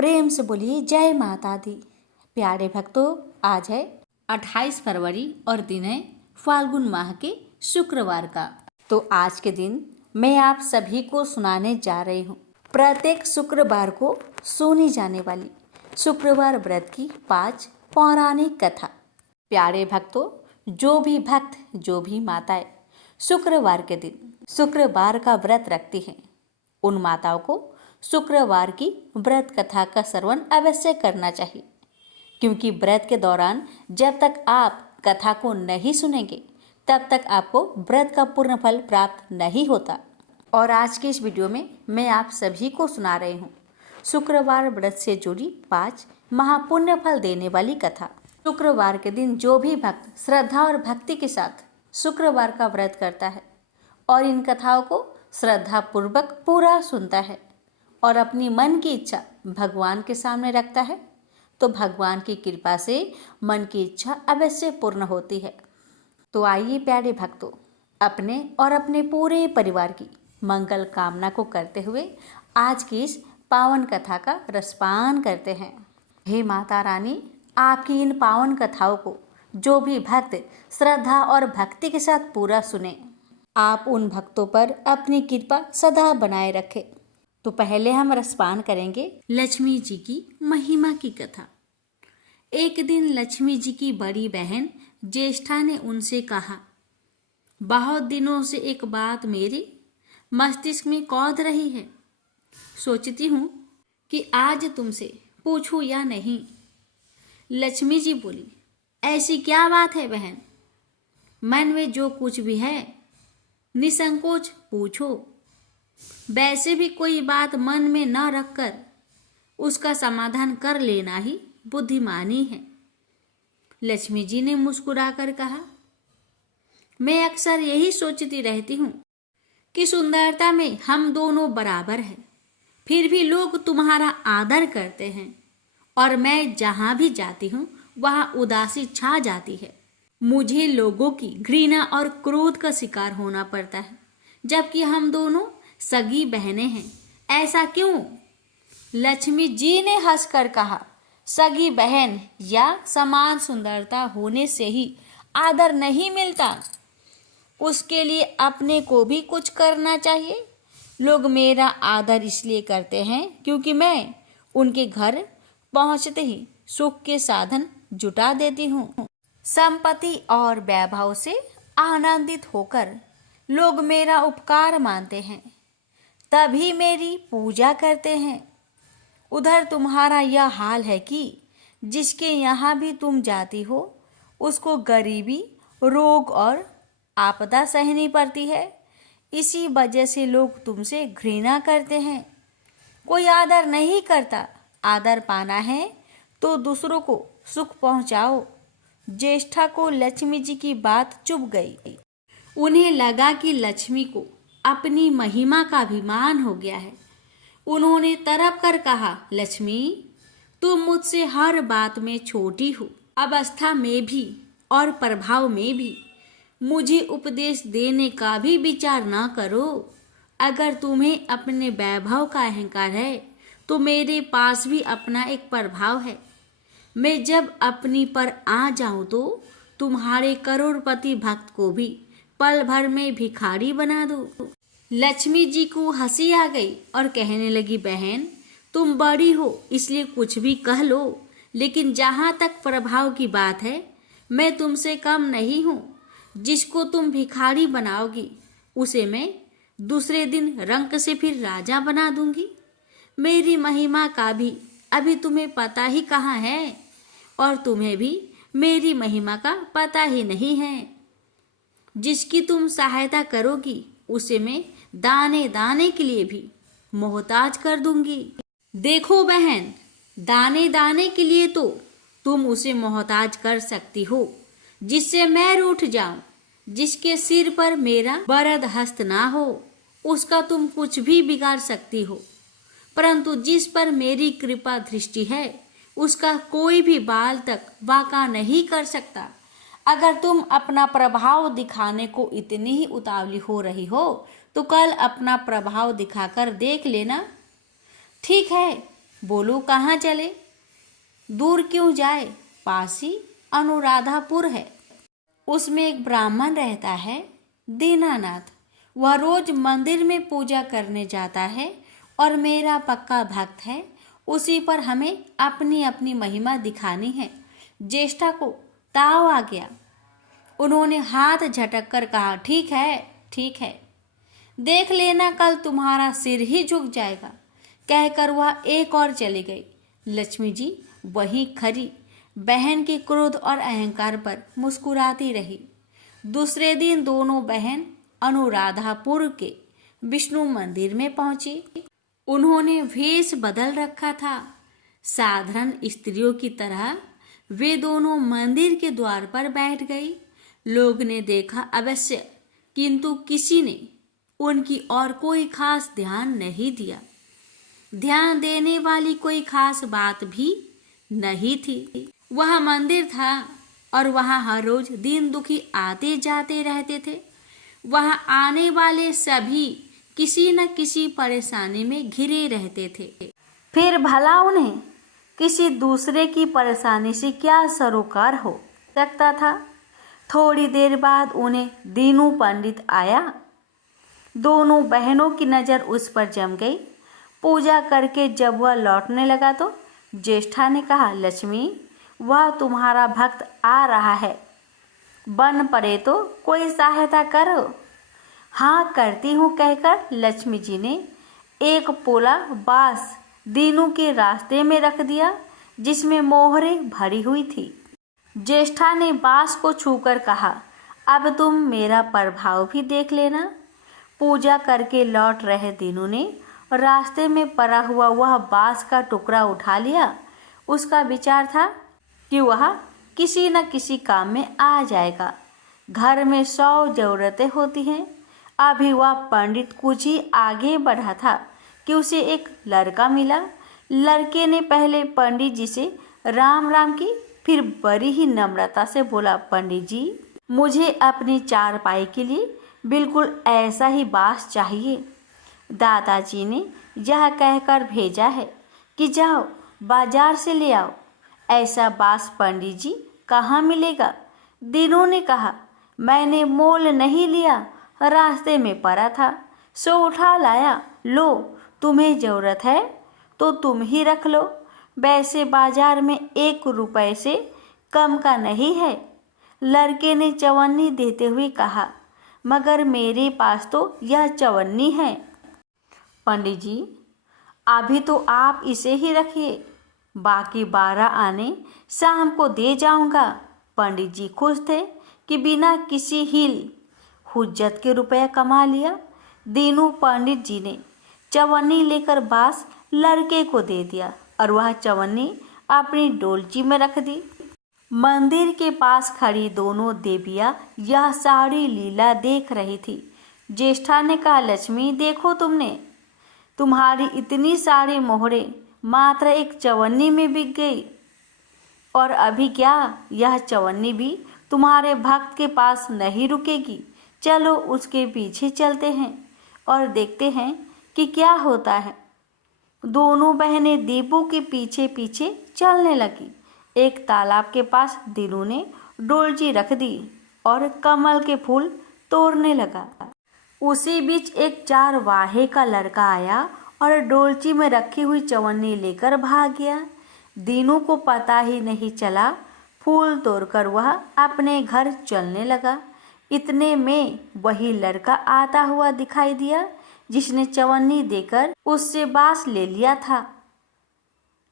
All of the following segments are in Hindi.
प्रेम से बोलिए जय माता दी। प्यारे भक्तों, आज है 28 फरवरी और दिन है फाल्गुन माह के शुक्रवार का। तो आज के दिन मैं आप सभी को सुनाने जा रही हूँ प्रत्येक शुक्रवार को सुनी जाने वाली शुक्रवार व्रत की 5 पौराणिक कथा। प्यारे भक्तों, जो भी भक्त, जो भी माताएं शुक्रवार के दिन शुक्रवार का व्रत रखती हैं, उन माताओं को शुक्रवार की व्रत कथा का श्रवण अवश्य करना चाहिए, क्योंकि व्रत के दौरान जब तक आप कथा को नहीं सुनेंगे तब तक आपको व्रत का पूर्ण फल प्राप्त नहीं होता। और आज के इस वीडियो में मैं आप सभी को सुना रही हूँ शुक्रवार व्रत से जुड़ी 5 महापुण्य फल देने वाली कथा। शुक्रवार के दिन जो भी भक्त श्रद्धा और भक्ति के साथ शुक्रवार का व्रत करता है और इन कथाओं को श्रद्धा पूर्वक पूरा सुनता है और अपनी मन की इच्छा भगवान के सामने रखता है, तो भगवान की कृपा से मन की इच्छा अवश्य पूर्ण होती है। तो आइए प्यारे भक्तों, अपने और अपने पूरे परिवार की मंगल कामना को करते हुए आज की इस पावन कथा का रसपान करते हैं। हे माता रानी, आपकी इन पावन कथाओं को जो भी भक्त श्रद्धा और भक्ति के साथ पूरा सुने, आप उन भक्तों पर अपनी कृपा सदा बनाए रखें। तो पहले हम रसपान करेंगे लक्ष्मी जी की महिमा की कथा। एक दिन लक्ष्मी जी की बड़ी बहन ज्येष्ठा ने उनसे कहा, बहुत दिनों से एक बात मेरे मस्तिष्क में कौध रही है, सोचती हूँ कि आज तुमसे पूछूं या नहीं। लक्ष्मी जी बोली, ऐसी क्या बात है बहन, मन में जो कुछ भी है निसंकोच पूछो। वैसे भी कोई बात मन में न रखकर उसका समाधान कर लेना ही बुद्धिमानी है। लक्ष्मी जी ने मुस्कुराकर कहा, मैं अक्सर यही सोचती रहती हूँ कि सुंदरता में हम दोनों बराबर हैं, फिर भी लोग तुम्हारा आदर करते हैं और मैं जहाँ भी जाती हूँ वहाँ उदासी छा जाती है। मुझे लोगों की घृणा और क्रोध का शिकार होना पड़ता है, जबकि हम दोनों सगी बहनें हैं। ऐसा क्यों? लक्ष्मी जी ने हंसकर कहा, सगी बहन या समान सुंदरता होने से ही आदर नहीं मिलता, उसके लिए अपने को भी कुछ करना चाहिए। लोग मेरा आदर इसलिए करते हैं क्योंकि मैं उनके घर पहुंचते ही सुख के साधन जुटा देती हूँ। संपत्ति और वैभव से आनंदित होकर लोग मेरा उपकार मानते हैं, तभी मेरी पूजा करते हैं। उधर तुम्हारा यह हाल है कि जिसके यहाँ भी तुम जाती हो उसको गरीबी, रोग और आपदा सहनी पड़ती है। इसी वजह से लोग तुमसे घृणा करते हैं। कोई आदर नहीं करता। आदर पाना है तो दूसरों को सुख पहुँचाओ। ज्येष्ठा को लक्ष्मी जी की बात चुभ गई। उन्हें लगा कि लक्ष्मी को अपनी महिमा का अभिमान हो गया है। उन्होंने तड़प कर कहा, लक्ष्मी, तुम मुझसे हर बात में छोटी हो, अवस्था में भी और प्रभाव में भी। मुझे उपदेश देने का भी विचार ना करो। अगर तुम्हें अपने वैभव का अहंकार है तो मेरे पास भी अपना एक प्रभाव है। मैं जब अपनी पर आ जाऊं तो तुम्हारे करोड़पति भक्त को भी पल भर में भिखारी बना दो। लक्ष्मी जी को हंसी आ गई और कहने लगी, बहन, तुम बड़ी हो इसलिए कुछ भी कह लो, लेकिन जहाँ तक प्रभाव की बात है मैं तुमसे कम नहीं हूँ। जिसको तुम भिखारी बनाओगी उसे मैं दूसरे दिन रंक से फिर राजा बना दूंगी। मेरी महिमा का भी अभी तुम्हें पता ही कहाँ है और तुम्हें भी मेरी महिमा का पता ही नहीं है। जिसकी तुम सहायता करोगी उसे मैं दाने दाने के लिए भी मोहताज कर दूंगी। देखो बहन, दाने दाने के लिए तो तुम उसे मोहताज कर सकती हो जिससे मैं रूठ जाऊं। जिसके सिर पर मेरा वरद हस्त ना हो उसका तुम कुछ भी बिगाड़ सकती हो, परंतु जिस पर मेरी कृपा दृष्टि है उसका कोई भी बाल तक वाका नहीं कर सकता। अगर तुम अपना प्रभाव दिखाने को इतनी ही उतावली हो रही हो तो कल अपना प्रभाव दिखाकर देख लेना। ठीक है, बोलो कहाँ चले, दूर क्यों जाए, पास ही अनुराधापुर है। उसमें एक ब्राह्मण रहता है, दीनानाथ। वह रोज मंदिर में पूजा करने जाता है और मेरा पक्का भक्त है। उसी पर हमें अपनी अपनी महिमा दिखानी है। ज्येष्ठा को ताव आ गया। उन्होंने हाथ झटक कर कहा, ठीक है ठीक है, देख लेना कल तुम्हारा सिर ही झुक जाएगा। कहकर वह एक और चली गई। लक्ष्मी जी वहीं खड़ी बहन के क्रोध और अहंकार पर मुस्कुराती रही। दूसरे दिन दोनों बहन अनुराधापुर के विष्णु मंदिर में पहुंची। उन्होंने वेश बदल रखा था। साधारण स्त्रियों की तरह वे दोनों मंदिर के द्वार पर बैठ गई। लोग ने देखा अवश्य, किंतु किसी ने उनकी और कोई खास ध्यान नहीं दिया। ध्यान देने वाली कोई खास बात भी नहीं थी। वह मंदिर था और वहां हर रोज दीन दुखी आते जाते रहते थे। वहां आने वाले सभी किसी न किसी परेशानी में घिरे रहते थे। फिर भला उन्हें किसी दूसरे की परेशानी से क्या सरोकार हो सकता था। थोड़ी देर बाद उन्हें दीनू पंडित आया। दोनों बहनों की नज़र उस पर जम गई। पूजा करके जब वह लौटने लगा तो ज्येष्ठा ने कहा, लक्ष्मी वह तुम्हारा भक्त आ रहा है, बन पड़े तो कोई सहायता करो। हाँ करती हूँ कहकर लक्ष्मी जी ने एक पोला बांस दीनू के रास्ते में रख दिया, जिसमें मोहरें भरी हुई थी। ज्येष्ठा ने बांस को छूकर कहा, अब तुम मेरा प्रभाव भी देख लेना। पूजा करके लौट रहे दीनू ने रास्ते में पड़ा हुआ वह बांस का टुकड़ा उठा लिया। उसका विचार था कि वह किसी न किसी काम में आ जाएगा। घर में 100 जरूरतें होती हैं। अभी वह पंडित कुछ ही आगे बढ़ा था कि उसे एक लड़का मिला। लड़के ने पहले पंडित जी से राम राम की, फिर बड़ी ही नम्रता से बोला, पंडित जी मुझे अपनी चारपाई के लिए बिल्कुल ऐसा ही बांस चाहिए। दादाजी ने यह कहकर भेजा है कि जाओ बाजार से ले आओ। ऐसा बांस पंडित जी कहाँ मिलेगा। दीनू ने कहा, मैंने मोल नहीं लिया, रास्ते में पड़ा था सो उठा लाया। लो तुम्हें ज़रूरत है तो तुम ही रख लो। वैसे बाजार में 1 रुपए से कम का नहीं है। लड़के ने चवन्नी देते हुए कहा, मगर मेरे पास तो यह चवन्नी है। पंडित जी अभी तो आप इसे ही रखिए, बाकी 12 आने शाम को दे जाऊंगा। पंडित जी खुश थे कि बिना किसी हील हुज्जत के रुपया कमा लिया। दीनू पंडित जी ने चवन्नी लेकर बांस लड़के को दे दिया और वह चवन्नी अपनी डोलची में रख दी। मंदिर के पास खड़ी दोनों देवियाँ यह सारी लीला देख रही थी। ज्येष्ठा ने कहा, लक्ष्मी देखो तुमने, तुम्हारी इतनी सारी मोहरें मात्र एक चवन्नी में बिक गई। और अभी क्या, यह चवन्नी भी तुम्हारे भक्त के पास नहीं रुकेगी। चलो उसके पीछे चलते हैं और देखते हैं कि क्या होता है। दोनों बहनें दीपू के पीछे पीछे चलने लगी। एक तालाब के पास दीनू ने डोलची रख दी और कमल के फूल तोड़ने लगा। उसी बीच एक चारवाहे का लड़का आया और डोलची में रखी हुई चवन्नी लेकर भाग गया। दीनू को पता ही नहीं चला। फूल तोड़कर वह अपने घर चलने लगा। इतने में वही लड़का आता हुआ दिखाई दिया जिसने चवन्नी देकर उससे बांस ले लिया था।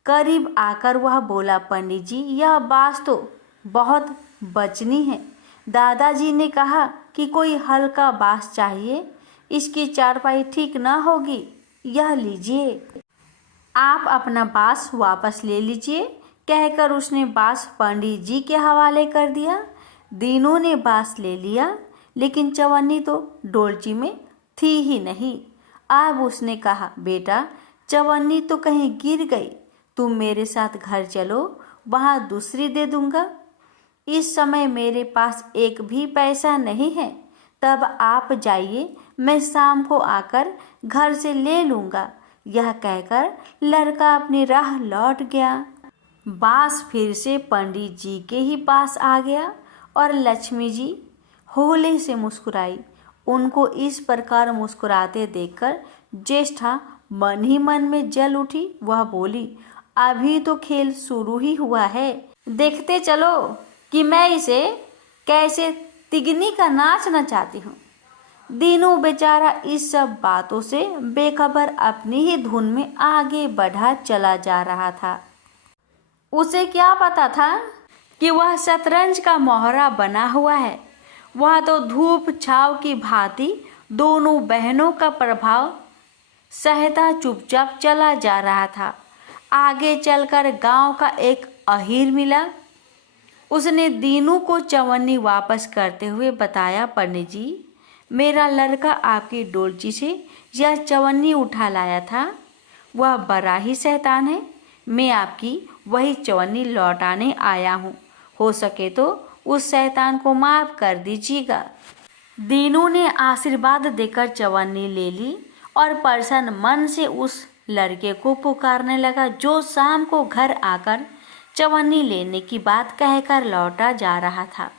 करीब आकर वह बोला, पंडित जी यह बांस तो बहुत बचनी है। दादाजी ने कहा कि कोई हल्का बांस चाहिए, इसकी चारपाई ठीक न होगी। यह लीजिए, आप अपना बांस वापस ले लीजिए। कहकर उसने बांस पंडित जी के हवाले कर दिया। दीनू ने बांस ले लिया, लेकिन चवन्नी तो डोलची में थी ही नहीं। अब उसने कहा, बेटा चवन्नी तो कहीं गिर गई, तुम मेरे साथ घर चलो, वहाँ दूसरी दे दूंगा। इस समय मेरे पास एक भी पैसा नहीं है, तब आप जाइए, मैं शाम को आकर घर से ले लूँगा। यह कहकर लड़का अपनी राह लौट गया। बांस फिर से पंडित जी के ही पास आ गया और लक्ष्मी जी होले से मुस्कुराई। उनको इस प्रकार मुस्कुराते देखकर ज्येष्ठा मन ही मन में जल उठी। वह बोली, अभी तो खेल शुरू ही हुआ है, देखते चलो कि मैं इसे कैसे तिगनी का नाच नचाती हूँ। दीनू बेचारा इस सब बातों से बेखबर अपनी ही धुन में आगे बढ़ा चला जा रहा था। उसे क्या पता था कि वह शतरंज का मोहरा बना हुआ है। वह तो धूप छाव की भांति दोनों बहनों का प्रभाव सहता चुपचाप चला जा रहा था। आगे चलकर गांव का एक अहीर मिला। उसने दीनू को चवन्नी वापस करते हुए बताया, पंडित जी, मेरा लड़का आपकी डोलची से यह चवन्नी उठा लाया था। वह बड़ा ही शैतान है। मैं आपकी वही चवन्नी लौटाने आया हूँ। हो सके तो उस शैतान को माफ कर दीजिएगा। दीनू ने आशीर्वाद देकर चवन्नी ले ली और प्रसन्न मन से उस लड़के को पुकारने लगा, जो शाम को घर आकर चवन्नी लेने की बात कहकर लौटा जा रहा था।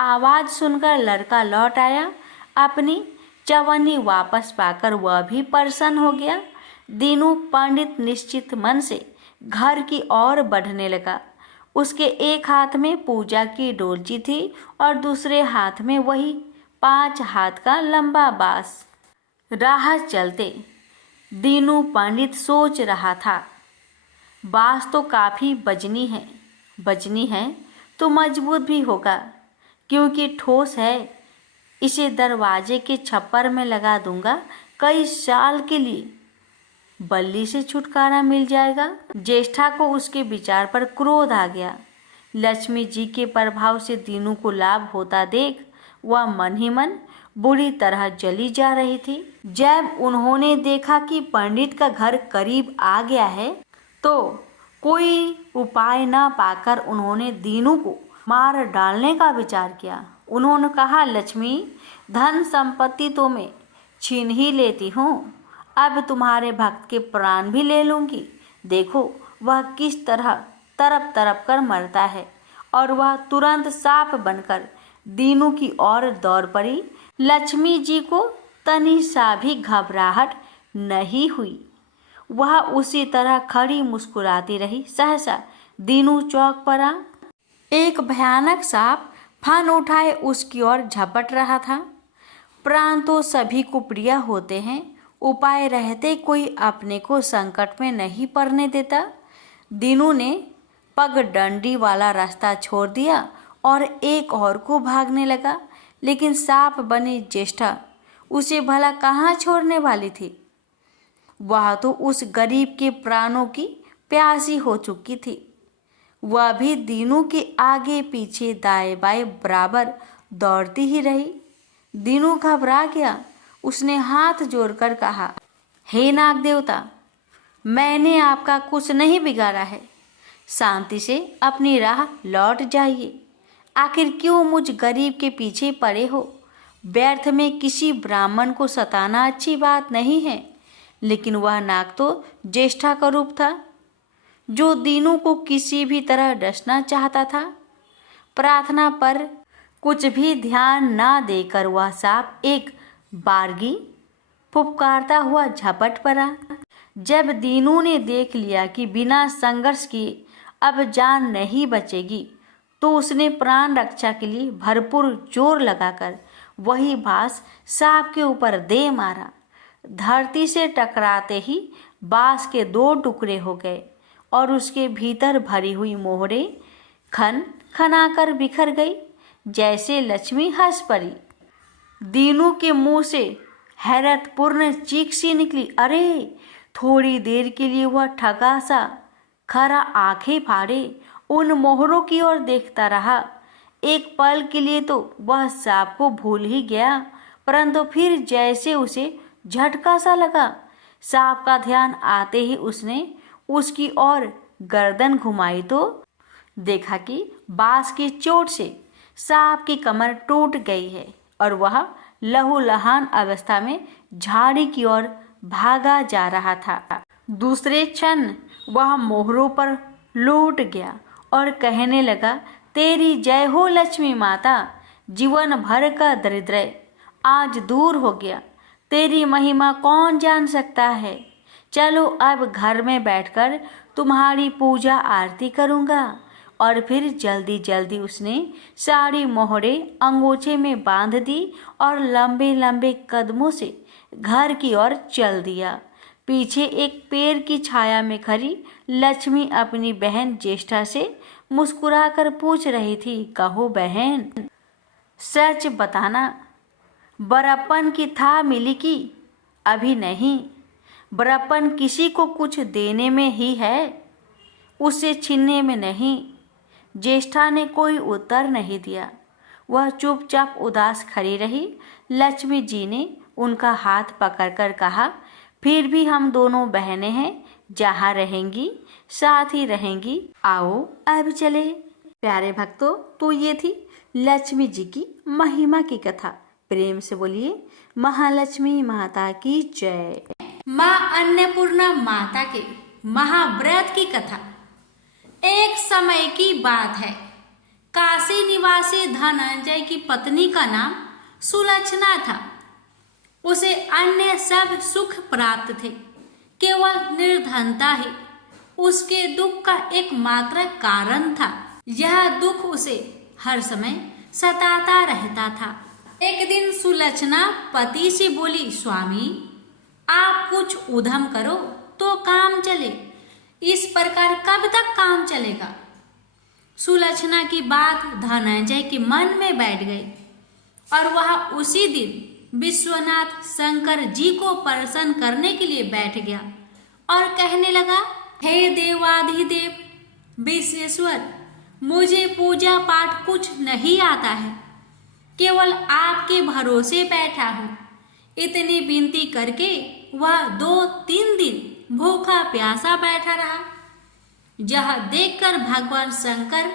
आवाज़ सुनकर लड़का लौट आया। अपनी चवन्नी वापस पाकर वह भी प्रसन्न हो गया। दीनू पंडित निश्चित मन से घर की ओर बढ़ने लगा। उसके एक हाथ में पूजा की डोलची थी और दूसरे हाथ में वही 5 हाथ का लंबा बांस। राह चलते दीनू पंडित सोच रहा था, बांस तो काफ़ी बजनी है तो मजबूत भी होगा, क्योंकि ठोस है। इसे दरवाजे के छप्पर में लगा दूंगा, कई साल के लिए बल्ली से छुटकारा मिल जाएगा। ज्येष्ठा को उसके विचार पर क्रोध आ गया। लक्ष्मी जी के प्रभाव से दीनू को लाभ होता देख वह मन ही मन बुरी तरह जली जा रही थी। जब उन्होंने देखा कि पंडित का घर करीब आ गया है तो कोई उपाय न पाकर उन्होंने दीनू को मार डालने का विचार किया। उन्होंने कहा, लक्ष्मी, धन संपत्ति तो मैं छीन ही लेती हूँ, अब तुम्हारे भक्त के प्राण भी ले लूँगी। देखो वह किस तरह तरप तरप कर मरता है। और वह तुरंत सांप बनकर दीनू की ओर दौड़ पड़ी। लक्ष्मी जी को तनी सा भी घबराहट नहीं हुई। वह उसी तरह खड़ी मुस्कुराती रही। सहसा दीनू चौक पड़ा। एक भयानक सांप फन उठाए उसकी ओर झपट रहा था। प्राण तो सभी को प्रिय होते हैं, उपाय रहते कोई अपने को संकट में नहीं पड़ने देता। दीनू ने पगडंडी वाला रास्ता छोड़ दिया और एक और को भागने लगा, लेकिन सांप बनी ज्येष्ठा उसे भला कहाँ छोड़ने वाली थी। वह तो उस गरीब के प्राणों की प्यासी हो चुकी थी। वह भी दीनू के आगे पीछे दाएं बाएं बराबर दौड़ती ही रही। दीनू घबरा गया। उसने हाथ जोड़कर कहा, हे नाग देवता, मैंने आपका कुछ नहीं बिगाड़ा है। शांति से अपनी राह लौट जाइए। आखिर क्यों मुझ गरीब के पीछे पड़े हो। व्यर्थ में किसी ब्राह्मण को सताना अच्छी बात नहीं है। लेकिन वह नाग तो ज्येष्ठा का रूप था, जो दीनू को किसी भी तरह डसना चाहता था। प्रार्थना पर कुछ भी ध्यान ना देकर वह सांप एक बारगी फुफकारता हुआ झपट पड़ा। जब दीनू ने देख लिया कि बिना संघर्ष किए अब जान नहीं बचेगी, तो उसने प्राण रक्षा के लिए भरपूर जोर लगाकर वही बांस सांप के ऊपर दे मारा। धरती से टकराते ही बांस के 2 टुकड़े हो गए और उसके भीतर भरी हुई मोहरे खन खनाकर बिखर गई, जैसे लक्ष्मी हंस पड़ी। दीनू के मुंह से हैरतपूर्ण चीख सी निकली। अरे! थोड़ी देर के लिए वह ठगा सा खरा आंखें फाड़े उन मोहरों की ओर देखता रहा। एक पल के लिए तो वह सांप को भूल ही गया, परंतु फिर जैसे उसे झटका सा लगा। सांप का ध्यान आते ही उसने उसकी ओर गर्दन घुमाई तो देखा कि बांस की चोट से सांप की कमर टूट गई है और वह लहूलुहान अवस्था में झाड़ी की ओर भागा जा रहा था। दूसरे क्षण वह मोहरों पर लौट गया और कहने लगा, तेरी जय हो लक्ष्मी माता, जीवन भर का दरिद्र आज दूर हो गया। तेरी महिमा कौन जान सकता है। चलो अब घर में बैठकर तुम्हारी पूजा आरती करूँगा। और फिर जल्दी जल्दी उसने सारी मोहरे अंगोछे में बांध दी और लंबे लंबे कदमों से घर की ओर चल दिया। पीछे एक पेड़ की छाया में खड़ी लक्ष्मी अपनी बहन ज्येष्ठा से मुस्कुराकर पूछ रही थी, कहो बहन, सच बताना, बड़प्पन की था मिली की अभी नहीं? बड़प्पन किसी को कुछ देने में ही है, उसे छीनने में नहीं। ज्येष्ठा ने कोई उत्तर नहीं दिया। वह चुपचाप उदास खड़ी रही। लक्ष्मी जी ने उनका हाथ पकड़कर कहा, फिर भी हम दोनों बहनें हैं, जहाँ रहेंगी साथ ही रहेंगी। आओ अब चले। प्यारे भक्तों, तो ये थी लक्ष्मी जी की महिमा की कथा। प्रेम से बोलिए महालक्ष्मी माता की जय। माँ अन्नपूर्णा माता के महाव्रत की कथा। एक समय की बात है, काशी निवासी धनंजय की पत्नी का नाम सुलक्षणा था। उसे अन्य सब सुख प्राप्त थे, केवल निर्धनता ही उसके दुख का एकमात्र कारण था। यह दुख उसे हर समय सताता रहता था। एक दिन सुलक्षणा पति से बोली, स्वामी आप कुछ उद्यम करो तो काम चले, इस प्रकार कब तक काम चलेगा? सुलक्षणा की बात धनंजय के मन में बैठ गई और वह उसी दिन विश्वनाथ शंकर जी को प्रसन्न करने के लिए बैठ गया और कहने लगा, हे देवाधिदेव विश्वेश्वर, मुझे पूजा पाठ कुछ नहीं आता है, केवल आपके भरोसे बैठा हूँ। इतनी विनती करके वह 2-3 दिन भूखा प्यासा बैठा रहा। यह देखकर भगवान शंकर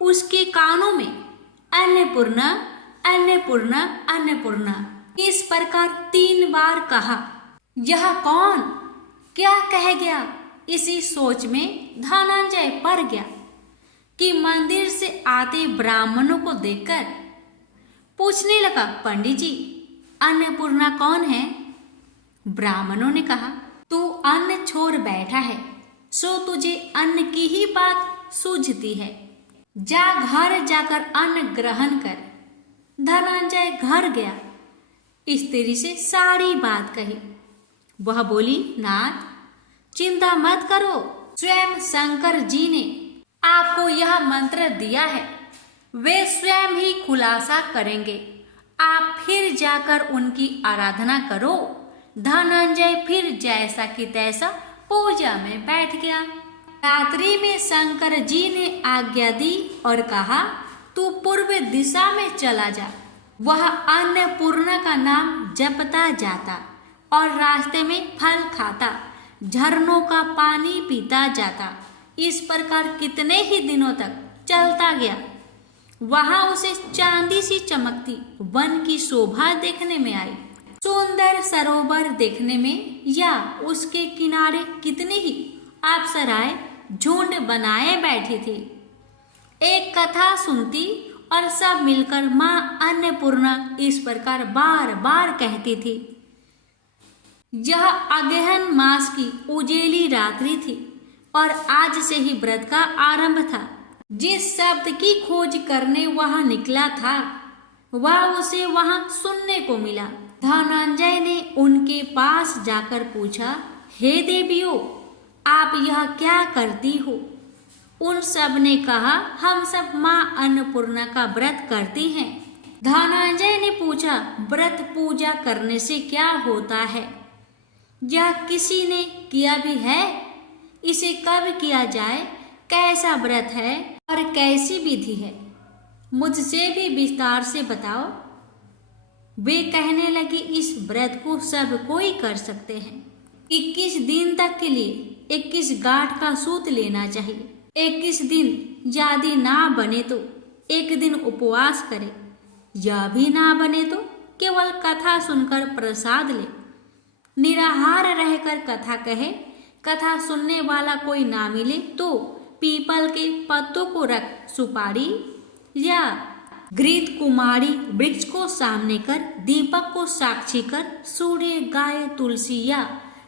उसके कानों में अन्नपूर्णा अन्नपूर्णा अन्नपूर्णा इस प्रकार 3 बार कहा। यह कौन क्या कह गया? इसी सोच में धनंजय पड़ गया कि मंदिर से आते ब्राह्मणों को देखकर पूछने लगा, पंडित जी अन्नपूर्णा कौन है? ब्राह्मणों ने कहा, तू अन्न छोड़ बैठा है, सो तुझे अन्न की ही बात सूझती है। जा घर जाकर अन्न ग्रहण कर। धनंजय घर गया, स्त्री से सारी बात कही। वह बोली, नाथ चिंता मत करो, स्वयं शंकर जी ने आपको यह मंत्र दिया है, वे स्वयं ही खुलासा करेंगे। आप फिर जाकर उनकी आराधना करो। धनंजय फिर जैसा कि तैसा पूजा में बैठ गया। रात्रि में शंकर जी ने आज्ञा दी और कहा, तू पूर्व दिशा में चला जा। वह अन्नपूर्णा का नाम जपता जाता और रास्ते में फल खाता, झरनों का पानी पीता जाता। इस प्रकार कितने ही दिनों तक चलता गया। वहां उसे चांदी सी चमकती वन की शोभा देखने में आई। सुंदर सरोवर देखने में या उसके किनारे कितनी ही अप्सराएं झुंड बनाए बैठी थी। एक कथा सुनती और सब मिलकर माँ अन्नपूर्णा इस प्रकार बार बार कहती थी। यह अगहन मास की उजेली रात्रि थी और आज से ही व्रत का आरंभ था। जिस शब्द की खोज करने वहां निकला था वह उसे वहां सुनने को मिला। धनंजय ने उनके पास जाकर पूछा, हे देवियों, आप यह क्या करती हो? उन सब ने कहा, हम सब माँ अन्नपूर्णा का व्रत करती हैं। धनंजय ने पूछा, व्रत पूजा करने से क्या होता है? यह किसी ने किया भी है? इसे कब किया जाए? कैसा व्रत है और कैसी विधि है? मुझसे भी विस्तार से बताओ। वे कहने लगे, इस व्रत को सब कोई कर सकते हैं। 21 दिन तक के लिए 21 गांठ का सूत लेना चाहिए। 21 दिन यदि ना बने तो 1 दिन उपवास करे। यह भी ना बने तो केवल कथा सुनकर प्रसाद ले। निराहार रहकर कथा कहे, कथा सुनने वाला कोई ना मिले तो पीपल के पत्तों को रख सुपारी या घृत कुमारी वृक्ष को सामने कर दीपक को साक्षी कर सूर्य गाय तुलसी या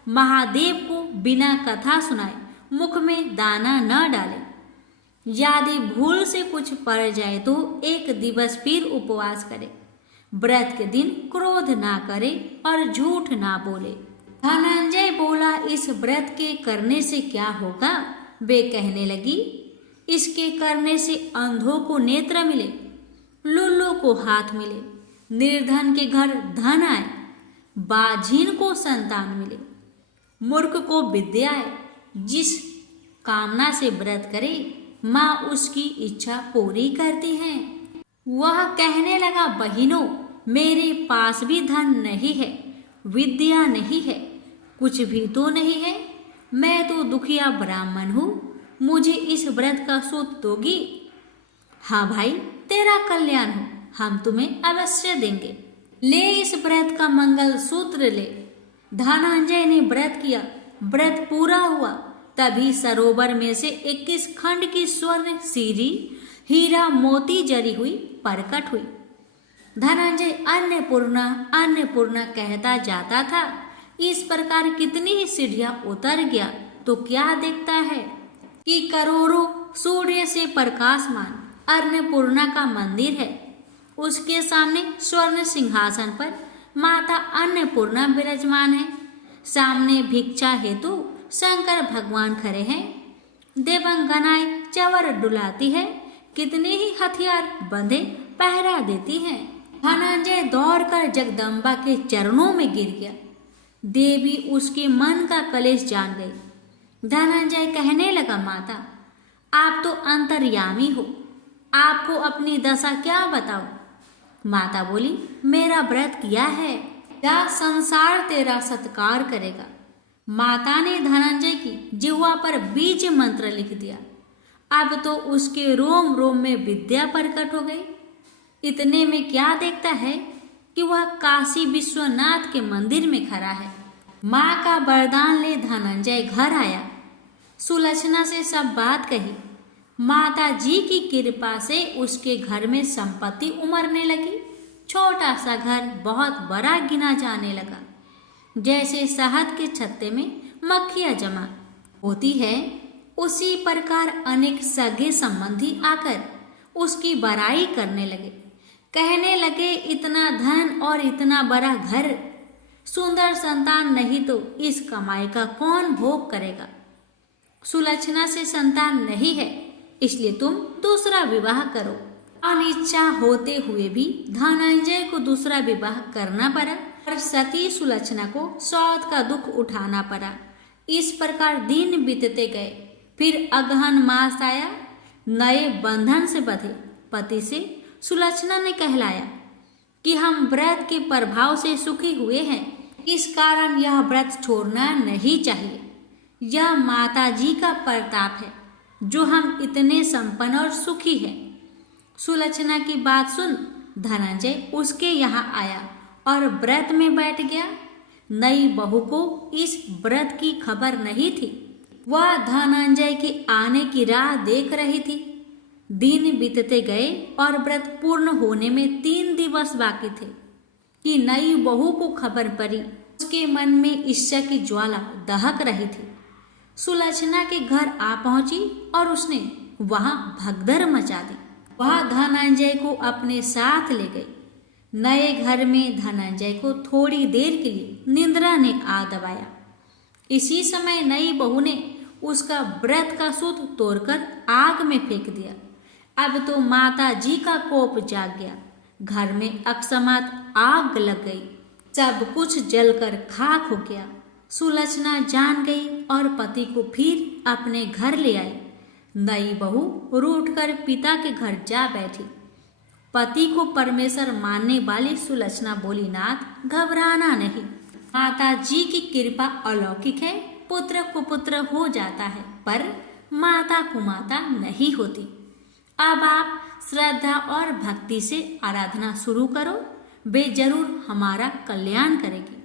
महादेव को बिना कथा सुनाए मुख में दाना न डाले। यदि भूल से कुछ पड़ जाए तो एक दिवस फिर उपवास करे। व्रत के दिन क्रोध ना करे और झूठ ना बोले। धनंजय बोला, इस व्रत के करने से क्या होगा? वे कहने लगी, इसके करने से अंधों को नेत्र मिले, लुल्लू को हाथ मिले, निर्धन के घर धन आए, बाझीन को संतान मिले, मूर्ख को विद्या आए। जिस कामना से व्रत करे माँ उसकी इच्छा पूरी करती है। वह कहने लगा, बहिनों, मेरे पास भी धन नहीं है, विद्या नहीं है, कुछ भी तो नहीं है। मैं तो दुखिया ब्राह्मण हूँ, मुझे इस व्रत का सूत दोगी? हाँ भाई, तेरा कल्याण हो, हम तुम्हें अवश्य देंगे। ले इस व्रत का मंगल सूत्र ले। धनंजय ने व्रत किया, व्रत पूरा हुआ। तभी सरोवर में से 21 खंड की स्वर्ण सीरी हीरा मोती जरी हुई प्रकट हुई। धनंजय अन्नपूर्णा अन्नपूर्णा कहता जाता था। इस प्रकार कितनी ही सीढ़ियां उतर गया तो क्या देखता है कि करोड़ों सूर्य से प्रकाशमान अन्नपूर्णा का मंदिर है। उसके सामने स्वर्ण सिंहासन पर माता अन्नपूर्णा विराजमान है। सामने भिक्षा हेतु शंकर भगवान खड़े हैं। देवंगनाएं चवर डुलाती है, कितने ही हथियार बंधे पहरा देती हैं। धनंजय दौड़कर जगदम्बा के चरणों में गिर गया। देवी उसके मन का कलेश जान गई। धनंजय कहने लगा, माता, आप तो अंतर्यामी हो, आपको अपनी दशा क्या बताओ? माता बोली, मेरा व्रत किया है, क्या संसार तेरा सत्कार करेगा। माता ने धनंजय की जिह्वा पर बीज मंत्र लिख दिया। अब तो उसके रोम रोम में विद्या प्रकट हो गई। इतने में क्या देखता है कि वह काशी विश्वनाथ के मंदिर में खड़ा है। माँ का वरदान ले धनंजय घर आया। सुलक्षणा से सब बात कही। माता जी की कृपा से उसके घर में संपत्ति उमड़ने लगी। छोटा सा घर बहुत बड़ा गिना जाने लगा। जैसे शहद के छत्ते में मक्खियाँ जमा होती है, उसी प्रकार अनेक सगे संबंधी आकर उसकी बड़ाई करने लगे। कहने लगे, इतना धन और इतना बड़ा घर, सुंदर संतान नहीं तो इस कमाई का कौन भोग करेगा। सुलक्षणा से संतान नहीं है, इसलिए तुम दूसरा विवाह करो। अनिच्छा होते हुए भी धनंजय को दूसरा विवाह करना पड़ा और सती सुलक्षणा को सौत का दुख उठाना पड़ा। इस प्रकार दिन बीतते गए। फिर अगहन मास आया। नए बंधन से बंधे पति से सुलक्षणा ने कहलाया कि हम व्रत के प्रभाव से सुखी हुए हैं, इस कारण यह व्रत छोड़ना नहीं चाहिए। यह माता जी का प्रताप है जो हम इतने संपन्न और सुखी हैं। सुलक्षणा की बात सुन धनंजय उसके यहाँ आया और व्रत में बैठ गया। नई बहू को इस व्रत की खबर नहीं थी। वह धनंजय के आने की राह देख रही थी। दिन बीतते गए और व्रत पूर्ण होने में 3 दिवस बाकी थे कि नई बहू को खबर पड़ी। उसके मन में ईर्ष्या की ज्वाला दहक रही थी। सुलक्षणा के घर आ पहुंची और उसने वहां भगदड़ मचा दी। वह धनंजय को अपने साथ ले गई। नए घर में धनंजय को थोड़ी देर के लिए निंद्रा ने आ दबाया। इसी समय नई बहू ने उसका व्रत का सूत तोड़कर आग में फेंक दिया। अब तो माता जी का कोप जाग गया। घर में अकस्मात आग लग गई। सब कुछ जलकर खाक हो गया। सुलक्षणा जान गई और पति को फिर अपने घर ले आई। नई बहू रूठकर पिता के घर जा बैठी। पति को परमेश्वर मानने वाली सुलक्षणा बोली, नाथ घबराना नहीं, माता जी की कृपा अलौकिक है। पुत्र कुपुत्र हो जाता है पर माता कुमाता नहीं होती। अब आप श्रद्धा और भक्ति से आराधना शुरू करो, वे जरूर हमारा कल्याण करेगी।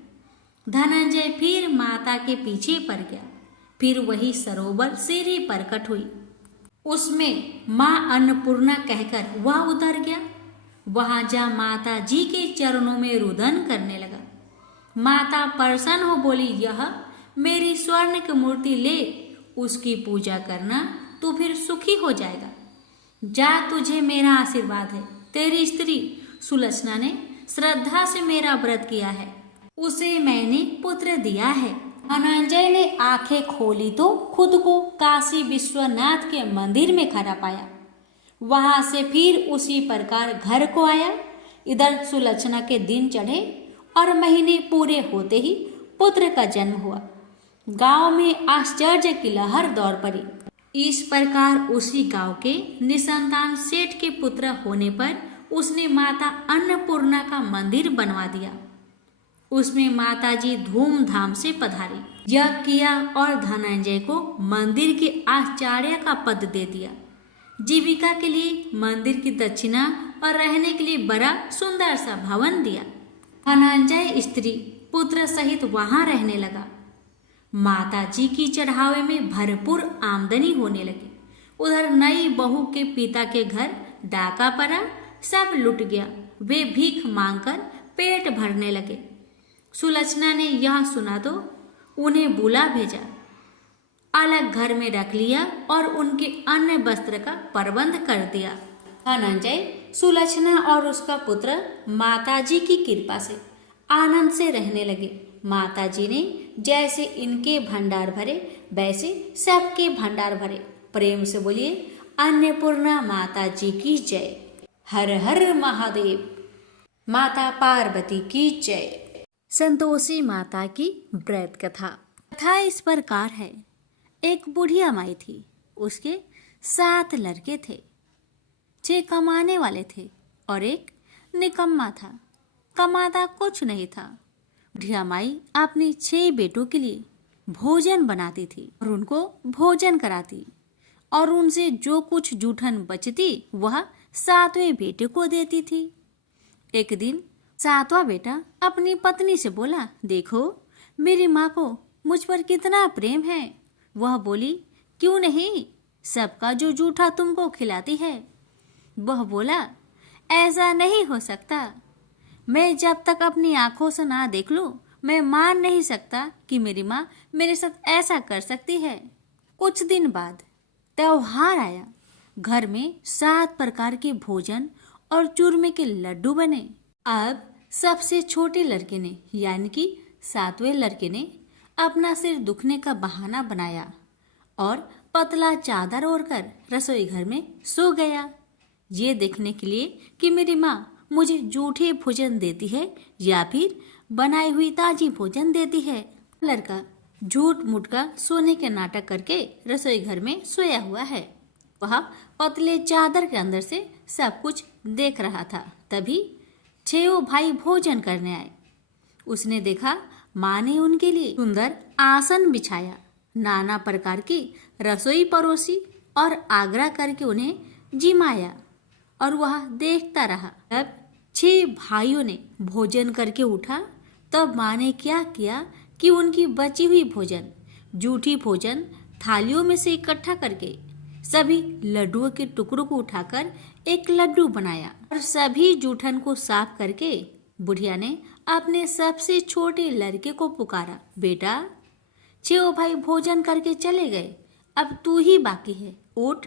धनंजय फिर माता के पीछे पड़ गया। फिर वही सरोवर सीढ़ी पर कट हुई। उसमें माँ अन्नपूर्णा कहकर वह उतर गया। वहां जा माता जी के चरणों में रुदन करने लगा। माता प्रसन्न हो बोली, यह मेरी स्वर्ण की मूर्ति ले, उसकी पूजा करना, तू फिर सुखी हो जाएगा। जा, तुझे मेरा आशीर्वाद है। तेरी स्त्री सुलक्षणा ने श्रद्धा से मेरा व्रत किया है, उसे मैंने पुत्र दिया है। धनंजय ने आंखें खोली तो खुद को काशी विश्वनाथ के मंदिर में खड़ा पाया। वहां से फिर उसी प्रकार घर को आया। इधर सुलक्षणा के दिन चढ़े और महीने पूरे होते ही पुत्र का जन्म हुआ। गांव में आश्चर्य की लहर दौड़ पड़ी। इस प्रकार उसी गांव के निसंतान सेठ के पुत्र होने पर उसने माता अन्नपूर्णा का मंदिर बनवा दिया। उसमें माताजी धूमधाम से पधारी, यज्ञ किया और धनंजय को मंदिर के आचार्य का पद दे दिया। जीविका के लिए मंदिर की दक्षिणा और रहने के लिए बड़ा सुंदर सा भवन दिया। धनंजय स्त्री पुत्र सहित वहां रहने लगा। माता जी की चढ़ावे में भरपूर आमदनी होने लगी। उधर नई बहू के पिता के घर डाका पड़ा, सब लुट गया। वे भीख मांगकर पेट भरने लगे। सुलक्षणा ने यह सुना तो उन्हें बुला भेजा, अलग घर में रख लिया और उनके अन्य वस्त्र का प्रबंध कर दिया। धनंजय, सुलक्षणा और उसका पुत्र माताजी की कृपा से आनंद से रहने लगे। माताजी ने जैसे इनके भंडार भरे वैसे सबके भंडार भरे। प्रेम से बोलिए, अन्नपूर्णा माता जी की जय। हर हर महादेव। माता पार्वती की जय। संतोषी माता की व्रत कथा। कथा इस प्रकार है। एक बुढ़िया माई थी, उसके 7 लड़के थे। 6 कमाने वाले थे और एक निकम्मा था, कमाता कुछ नहीं था। बुढ़िया माई अपने 6 बेटों के लिए भोजन बनाती थी और उनको भोजन कराती और उनसे जो कुछ जूठन बचती वह 7वें बेटे को देती थी। एक दिन 7वां बेटा अपनी पत्नी से बोला, देखो मेरी माँ को मुझ पर कितना प्रेम है। वह बोली, क्यों नहीं, सबका जो जूठा तुमको खिलाती है। वह बोला, ऐसा नहीं हो सकता। मैं जब तक अपनी आंखों से ना देख लूं, मैं मान नहीं सकता कि मेरी माँ मेरे साथ ऐसा कर सकती है। कुछ दिन बाद त्योहार आया। घर में 7 प्रकार के भोजन और चूरमे के लड्डू बने। अब सबसे छोटे लड़के ने यानी कि 7वें लड़के ने अपना सिर दुखने का बहाना बनाया और पतला चादर ओढ़कर रसोई घर में सो गया, ये देखने के लिए कि मेरी माँ मुझे जूठे भोजन देती है या फिर बनाई हुई ताजी भोजन देती है। लड़का झूठ मूठ का सोने के नाटक करके रसोई घर में सोया हुआ है। वह पतले चादर के अंदर से सब कुछ देख रहा था। तभी 6 भाई भोजन करने आए। उसने देखा माँ ने उनके लिए सुंदर आसन बिछाया, नाना प्रकार की रसोई परोसी और आग्रह करके उन्हें जिमाया और वह देखता रहा। तब 6 भाइयों ने भोजन करके उठा। तब माँ ने क्या किया कि उनकी बची हुई भोजन, जूठी भोजन थालियों में से इकट्ठा करके सभी लड्डुओं के टुकड़ों को उठाकर एक लड्डू बनाया और सभी जूठन को साफ करके बुढ़िया ने अपने सबसे छोटे लड़के को पुकारा, बेटा 6 भाई भोजन करके चले गए, अब तू ही बाकी है, उठ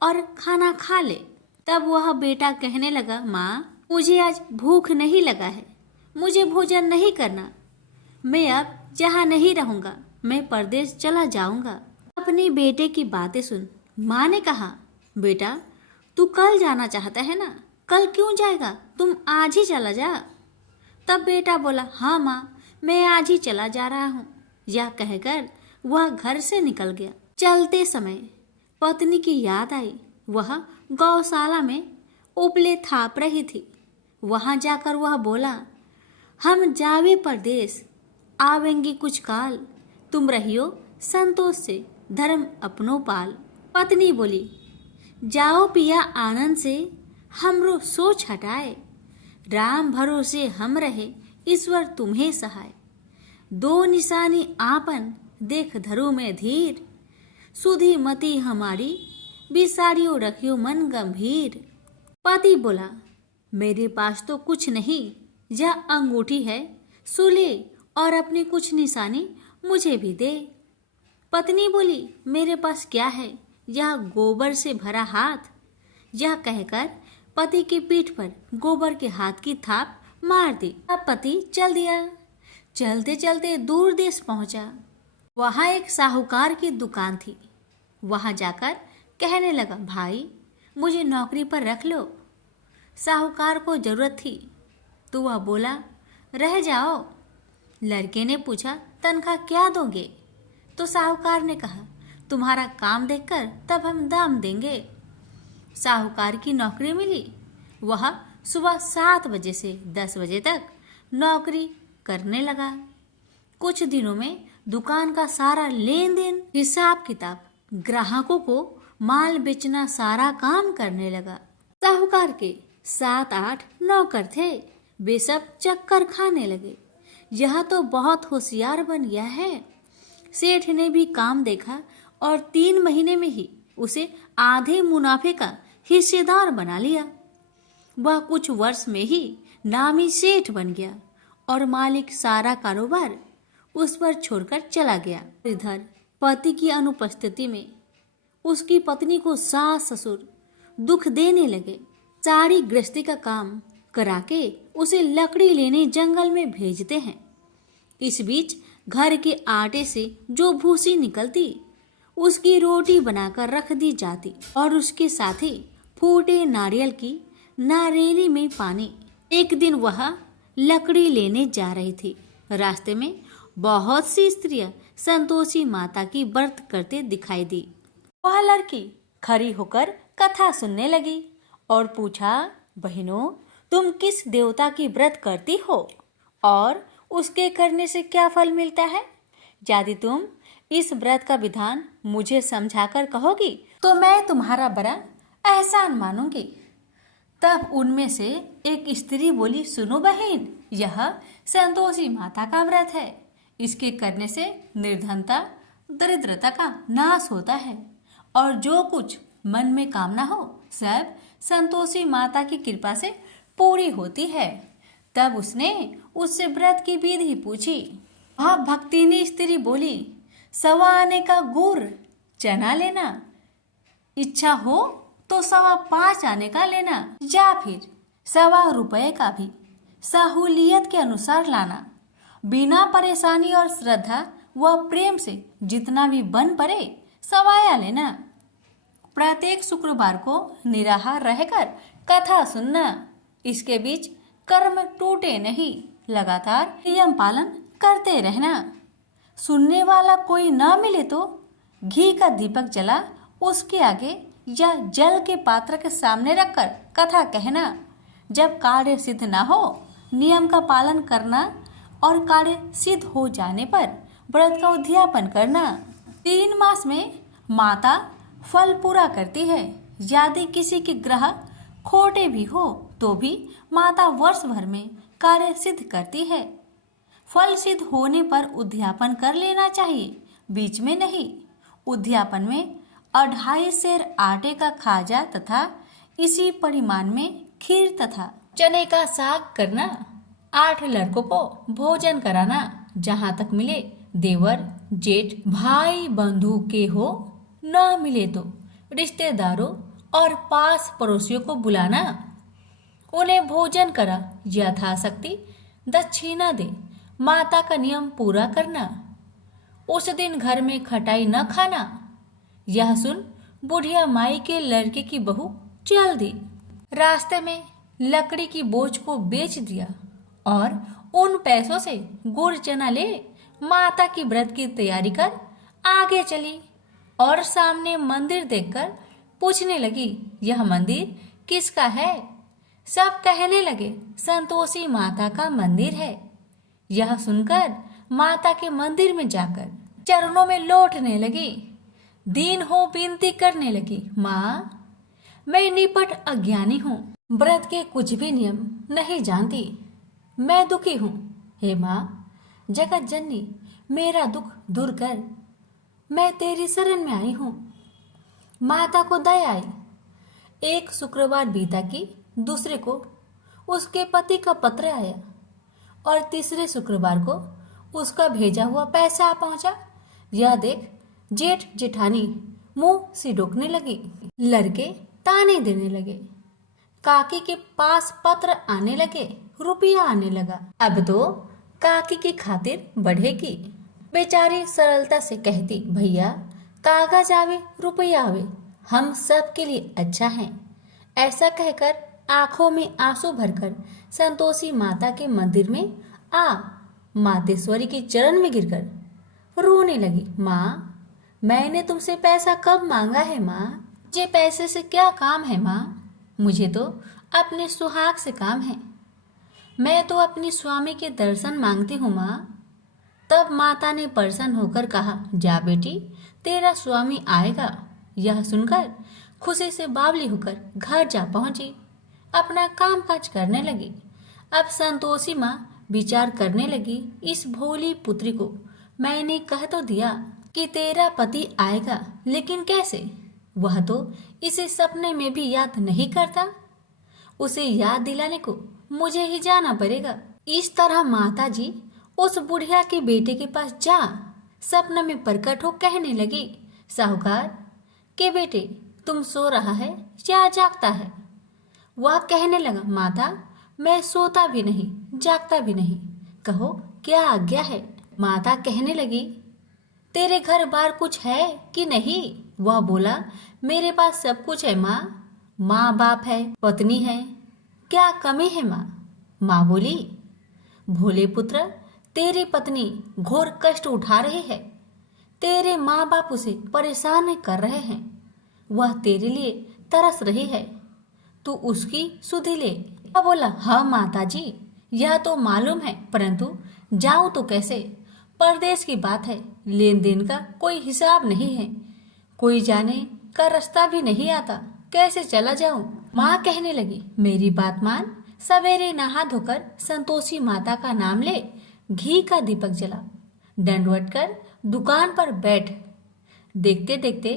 और खाना खा ले। तब वह बेटा कहने लगा, माँ मुझे आज भूख नहीं लगा है, मुझे भोजन नहीं करना, मैं अब जहाँ नहीं रहूँगा, मैं परदेश चला जाऊँगा। अपने बेटे की बातें सुन माँ ने कहा, बेटा तू कल जाना चाहता है ना, कल क्यों जाएगा, तुम आज ही चला जा। तब बेटा बोला, हाँ माँ मैं आज ही चला जा रहा हूँ। यह कहकर वह घर से निकल गया। चलते समय पत्नी की याद आई। वह गौशाला में उपले थाप रही थी। वहां जाकर वह बोला, हम जावे परदेश, आवेंगे कुछ काल, तुम रहियो संतोष से, धर्म अपनो पाल। पत्नी बोली, जाओ पिया आनंद से, हमरो सोच हटाए, राम भरोसे हम रहे, ईश्वर तुम्हें सहाय। दो निशानी आपन देख धरू में धीर, सुधी मती हमारी बिसारियो रखियो मन गंभीर। पति बोला, मेरे पास तो कुछ नहीं, यह अंगूठी है, सुले और अपनी कुछ निशानी मुझे भी दे। पत्नी बोली, मेरे पास क्या है, यह गोबर से भरा हाथ। यह कहकर पति की पीठ पर गोबर के हाथ की थाप मार दी। अब पति चल दिया। चलते चलते दूर देश पहुंचा। वहां एक साहूकार की दुकान थी। वहां जाकर कहने लगा, भाई मुझे नौकरी पर रख लो। साहूकार को जरूरत थी तो वह बोला, रह जाओ। लड़के ने पूछा, तनख्वाह क्या दोगे? तो साहूकार ने कहा, तुम्हारा काम देखकर तब हम दाम देंगे। साहूकार की नौकरी मिली। वह सुबह 7 बजे से 10 बजे तक नौकरी करने लगा। कुछ दिनों में दुकान का सारा लेन देन, हिसाब किताब, ग्राहकों को माल बेचना, सारा काम करने लगा। साहूकार के 7-8 नौकर थे। वे सब चक्कर खाने लगे। यह तो बहुत होशियार बन गया है। सेठ ने भी काम देखा और 3 महीने में ही उसे आधे मुनाफे का हिस्सेदार बना लिया। वह कुछ वर्ष में ही नामी सेठ बन गया और मालिक सारा कारोबार उस पर छोड़कर चला गया। इधर पति की अनुपस्थिति में उसकी पत्नी को सास ससुर दुख देने लगे। सारी गृहस्थी का काम करा के उसे लकड़ी लेने जंगल में भेजते हैं। इस बीच घर के आटे से जो भूसी निकलती उसकी रोटी बनाकर रख दी जाती और उसके साथ ही फूटे नारियल की नारेली में पानी। एक दिन वह लकड़ी लेने जा रही थी। रास्ते में बहुत सी स्त्रियां संतोषी माता की व्रत करते दिखाई दी। वह लड़की खड़ी होकर कथा सुनने लगी और पूछा, बहनों तुम किस देवता की व्रत करती हो और उसके करने से क्या फल मिलता है? यदि तुम इस व्रत का विधान मुझे समझाकर कहोगी तो मैं तुम्हारा बड़ा एहसान मानूंगी। तब उनमें से एक स्त्री बोली, सुनो बहन, यह संतोषी माता का व्रत है। इसके करने से निर्धनता, दरिद्रता का नाश होता है और जो कुछ मन में कामना हो सब संतोषी माता की कृपा से पूरी होती है। तब उसने उससे व्रत की विधि पूछी। वह भक्तिनी स्त्री बोली, 1.25 आने का गुड़ चना लेना, इच्छा हो तो 5.25 आने का लेना, या फिर 1.25 रुपए का भी सहूलियत के अनुसार लाना। बिना परेशानी और श्रद्धा व प्रेम से जितना भी बन पड़े सवाया लेना। प्रत्येक शुक्रवार को निराहार रहकर कथा सुनना। इसके बीच कर्म टूटे नहीं, लगातार नियम पालन करते रहना। सुनने वाला कोई न मिले तो घी का दीपक जला उसके आगे या जल के पात्र के सामने रखकर कथा कहना। जब कार्य सिद्ध न हो नियम का पालन करना और कार्य सिद्ध हो जाने पर व्रत का उद्यापन करना। 3 मास में माता फल पूरा करती है। यदि किसी के ग्रह खोटे भी हो तो भी माता वर्ष भर में कार्य सिद्ध करती है। फल सिद्ध होने पर उद्यापन कर लेना चाहिए, बीच में नहीं। उद्यापन में 2.5 सेर आटे का खाजा तथा इसी परिमाण में खीर तथा चने का साग करना। 8 लड़कों को भोजन कराना। जहाँ तक मिले देवर जेठ भाई बंधु के हो, न मिले तो रिश्तेदारों और पास पड़ोसियों को बुलाना। उन्हें भोजन करा यथाशक्ति दक्षिणा दे। माता का नियम पूरा करना। उस दिन घर में खटाई न खाना। यह सुन बुढ़िया माई के लड़के की बहू चल दी। रास्ते में लकड़ी की बोझ को बेच दिया और उन पैसों से गुड़ चना ले माता की व्रत की तैयारी कर आगे चली और सामने मंदिर देखकर पूछने लगी, यह मंदिर किसका है? सब कहने लगे, संतोषी माता का मंदिर है। यह सुनकर माता के मंदिर में जाकर चरणों में लौटने लगी। दीन हो विनती करने लगी, माँ मैं निपट अज्ञानी हूँ, व्रत के कुछ भी नियम नहीं जानती, मैं दुखी हूँ। हे माँ, जगत जननी मेरा दुख दूर कर, मैं तेरी शरण में आई हूँ। माता को दया आई। एक शुक्रवार बीता कि दूसरे को उसके पति का पत्र आया और तीसरे शुक्रवार को उसका भेजा हुआ पैसा आ पहुंचा। यह देख जेठ जेठानी मुंह सिडोकने लगी। लड़के ताने देने लगे। काकी के पास पत्र आने लगे, रुपया आने लगा। अब तो काकी की खातिर बढ़ेगी। बेचारी सरलता से कहती, भैया कागज आवे रुपया आवे, हम सब के लिए अच्छा है। ऐसा कहकर आंखों में आंसू भरकर संतोषी माता के मंदिर में आ मातेश्वरी के चरण में गिरकर रोने लगी। माँ, मैंने तुमसे पैसा कब मांगा है माँ? मुझे पैसे से क्या काम है माँ? मुझे तो अपने सुहाग से काम है। मैं तो अपनी स्वामी के दर्शन मांगती हूँ माँ। तब माता ने प्रसन्न होकर कहा, जा बेटी, तेरा स्वामी आएगा। यह सुनकर खुशी से बावली होकर घर जा पहुंची, अपना काम काज करने लगी। अब संतोषी माँ विचार करने लगी, इस भोली पुत्री को मैंने कह तो दिया कि तेरा पति आएगा, लेकिन कैसे? वह तो इसे सपने में भी याद नहीं करता। उसे याद दिलाने को मुझे ही जाना पड़ेगा। इस तरह माता जी उस बुढ़िया के बेटे के पास जा सपने में प्रकट हो कहने लगी, साहूकार के बेटे, तुम सो रहा है या जागता है? वह कहने लगा, माता मैं सोता भी नहीं जागता भी नहीं, कहो क्या आज्ञा है? माता कहने लगी, तेरे घर बार कुछ है कि नहीं? वह बोला, मेरे पास सब कुछ है माँ। माँ बाप है, पत्नी है, क्या कमी है माँ? माँ बोली, भोले पुत्र, तेरी पत्नी घोर कष्ट उठा रही है, तेरे माँ बाप उसे परेशान कर रहे हैं, वह तेरे लिए तरस रही है, तू उसकी सुधि ले। वह बोला, हाँ माता जी, यह तो मालूम है, परंतु जाऊं तो कैसे? परदेश की बात है, लेन देन का कोई हिसाब नहीं है, कोई जाने का रास्ता भी नहीं आता, कैसे चला जाऊं? माँ कहने लगी, मेरी बात मान, सवेरे नहा धोकर संतोषी माता का नाम ले, घी का दीपक जला, दंडवत कर दुकान पर बैठ। देखते देखते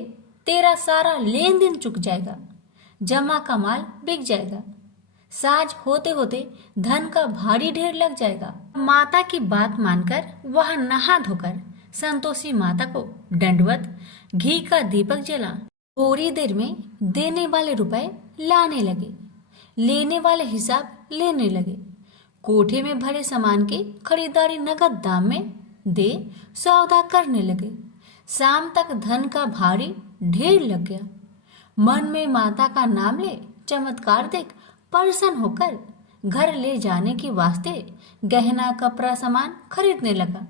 तेरा सारा लेन देन चुक जाएगा, जमा का माल बिक जाएगा, साज होते होते धन का भारी ढेर लग जाएगा। माता की बात मानकर वह नहा धोकर संतोषी माता को दंडवत घी का दीपक जला। थोड़ी देर में देने वाले रुपए लाने लगे, लेने वाले हिसाब लेने लगे। कोठे में भरे सामान की खरीदारी नगद दाम में दे सौदा करने लगे। शाम तक धन का भारी ढेर लग गया। मन में माता का नाम ले चमत्कार देख प्रसन्न होकर घर ले जाने के वास्ते गहना कपड़ा सामान खरीदने लगा।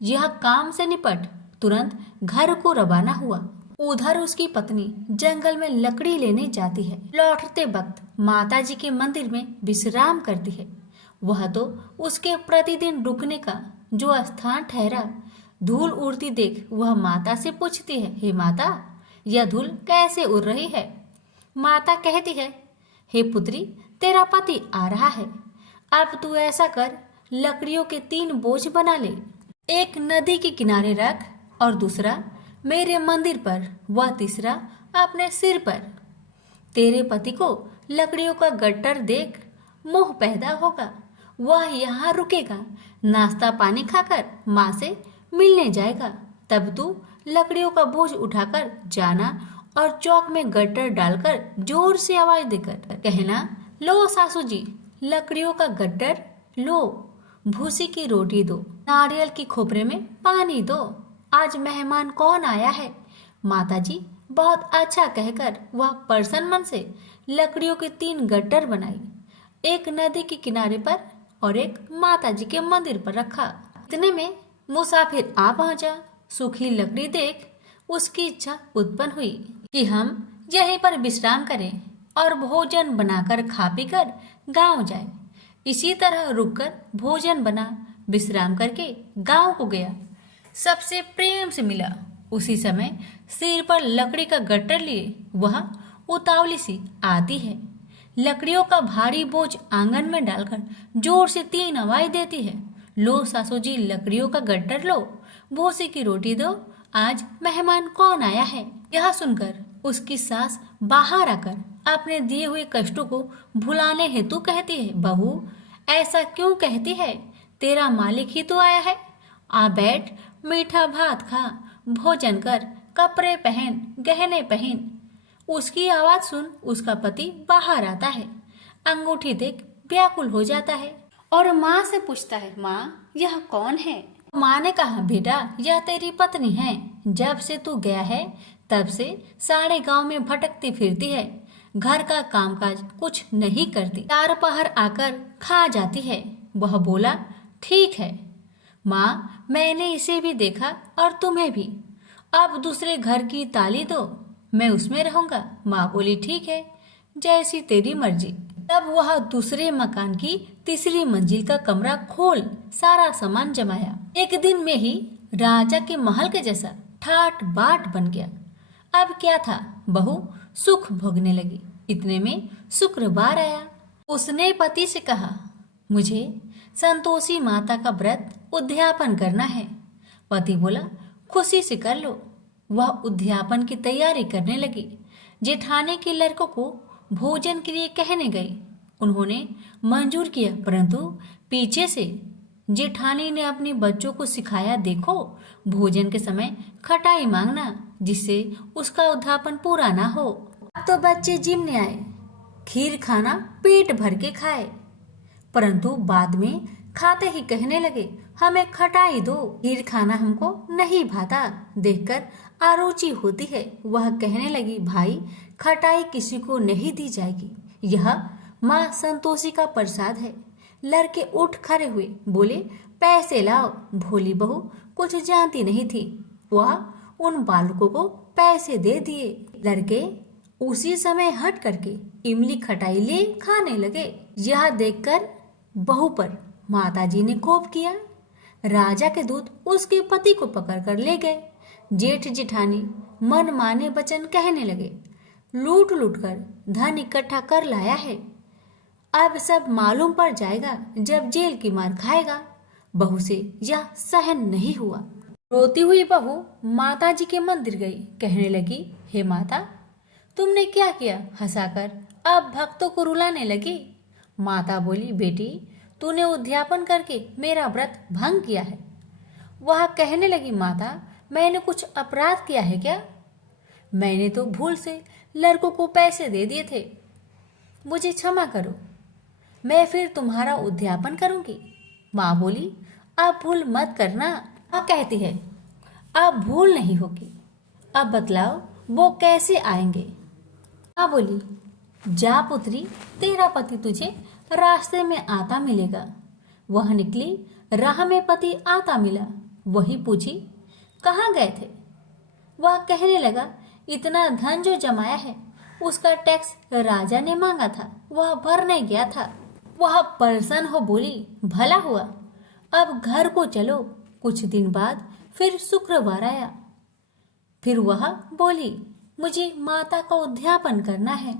यह काम से निपट तुरंत घर को रवाना हुआ। उधर उसकी पत्नी जंगल में लकड़ी लेने जाती है। लौटते वक्त माता जी के मंदिर में विश्राम करती है। वह तो उसके प्रतिदिन रुकने का जो स्थान ठहरा। धूल उड़ती देख वह माता से पूछती है, हे माता, यह धूल कैसे उड़ रही है? माता कहती है, हे पुत्री, तेरा पति आ रहा है, अब तू ऐसा कर, लकड़ियों के 3 बोझ बना ले, एक नदी के किनारे रख और दूसरा मेरे मंदिर पर, वह तीसरा अपने सिर पर। तेरे पति को लकड़ियों का गट्टर देख मोह पैदा होगा, वह यहाँ रुकेगा, नाश्ता पानी खाकर माँ से मिलने जाएगा। तब तू लकड़ियों का बोझ उठाकर जाना और चौक में गट्टर डालकर जोर से आवाज देकर कहना, लो सासू जी, लकड़ियों का गट्टर लो, भूसी की रोटी दो, नारियल की खोपरे में पानी दो, आज मेहमान कौन आया है? माता जी बहुत अच्छा कहकर वह प्रसन्न मन से लकड़ियों के 3 गट्टर बनाई, एक नदी के किनारे पर और एक माता जी के मंदिर पर रखा। इतने में मुसाफिर आ पहुंचा। सूखी लकड़ी देख उसकी इच्छा उत्पन्न हुई कि हम यहीं पर विश्राम करें और भोजन बनाकर खा पीकर गांव जाए। इसी तरह रुककर भोजन बना, विश्राम करके गांव को गया, सबसे प्रेम से मिला। उसी समय सिर पर लकड़ी का गट्टर लिए वह उतावली सी आती है, लकड़ियों का भारी बोझ आंगन में डालकर जोर से 3 आवाज देती है, लो सासू जी लकड़ियों का गट्टर लो, भूसी की रोटी दो, आज मेहमान कौन आया है। यह सुनकर उसकी सास बाहर आकर अपने दिए हुए कष्टों को भुलाने हेतु कहती है, बहू ऐसा क्यों कहती है, तेरा मालिक ही तो आया है। आ बैठ, मीठा भात खा, भोजन कर, कपड़े पहन, गहने पहन। उसकी आवाज सुन उसका पति बाहर आता है, अंगूठी देख व्याकुल हो जाता है और माँ से पूछता है, माँ यह कौन है। माँ ने कहा, बेटा यह तेरी पत्नी है, जब से तू गया है तब से सारे गांव में भटकती फिरती है, घर का कामकाज कुछ नहीं करती, चार पहर आकर खा जाती है। वह बोला, ठीक है माँ, मैंने इसे भी देखा और तुम्हें भी, अब दूसरे घर की ताली दो, मैं उसमें रहूंगा। माँ बोली, ठीक है जैसी तेरी मर्जी। तब वह दूसरे मकान की तीसरी मंजिल का कमरा खोल सारा सामान जमाया। एक दिन में ही राजा के महल के जैसा ठाट बाट बन गया। अब क्या था, बहू सुख भोगने लगी। इतने में शुक्रवार आया। उसने पति से कहा, मुझे संतोषी माता का व्रत उद्यापन करना है। पति बोला, खुशी से कर लो। वह उद्यापन की तैयारी करने लगी। जेठानी के लड़कों को भोजन के लिए कहने गई। उन्होंने मंजूर किया, परंतु पीछे से जेठानी ने अपने बच्चों को सिखाया, देखो भोजन के समय खटाई मांगना, जिससे उसका उद्यापन पूरा ना हो। अब तो बच्चे जिमने आए, खीर खाना पेट भर के खाए, परंतु बाद में खाते ही कहने लगे, हमें खटाई दो, खीर खाना हमको नहीं भाता, देखकर अरुचि होती है। वह कहने लगी, भाई खटाई किसी को नहीं दी जाएगी, यह माँ संतोषी का प्रसाद है। लड़के उठ खड़े हुए, बोले, पैसे लाओ। भोली बहू कुछ जानती नहीं थी, वह उन बालकों को पैसे दे दिए। लड़के उसी समय हट करके इमली खटाई ले खाने लगे। यह देखकर बहू पर माताजी ने कोप किया। राजा के दूत उसके पति को पकड़कर ले गए। जेठ जेठानी मन माने वचन कहने लगे, लूट लूट कर धन इकट्ठा कर लाया है, अब सब मालूम पड़ जाएगा जब जेल की मार खाएगा। बहू से यह सहन नहीं हुआ। रोती हुई बहू माता जी के मंदिर गई, कहने लगी, हे माता तुमने क्या किया, हंसाकर अब भक्तों को रुलाने लगी। माता बोली, बेटी तूने उद्यापन करके मेरा व्रत भंग किया है। वह कहने लगी, माता मैंने कुछ अपराध किया है क्या, मैंने तो भूल से लड़कों को पैसे दे दिए थे, मुझे क्षमा करो, मैं फिर तुम्हारा उद्यापन करूंगी। माँ बोली, अब भूल मत करना। माँ कहती है, अब भूल नहीं होगी, अब बतलाओ वो कैसे आएंगे। माँ बोली, जा पुत्री, तेरा पति तुझे रास्ते में आता मिलेगा। वह निकली, राह में पति आता मिला। वही पूछी, कहाँ गए थे। वह कहने लगा, इतना धन जो जमाया है उसका टैक्स राजा ने मांगा था, वह भरने गया था। वह प्रसन्न हो बोली, भला हुआ, अब घर को चलो। कुछ दिन बाद फिर शुक्रवार आया। फिर वह बोली, मुझे माता का उद्यापन करना है।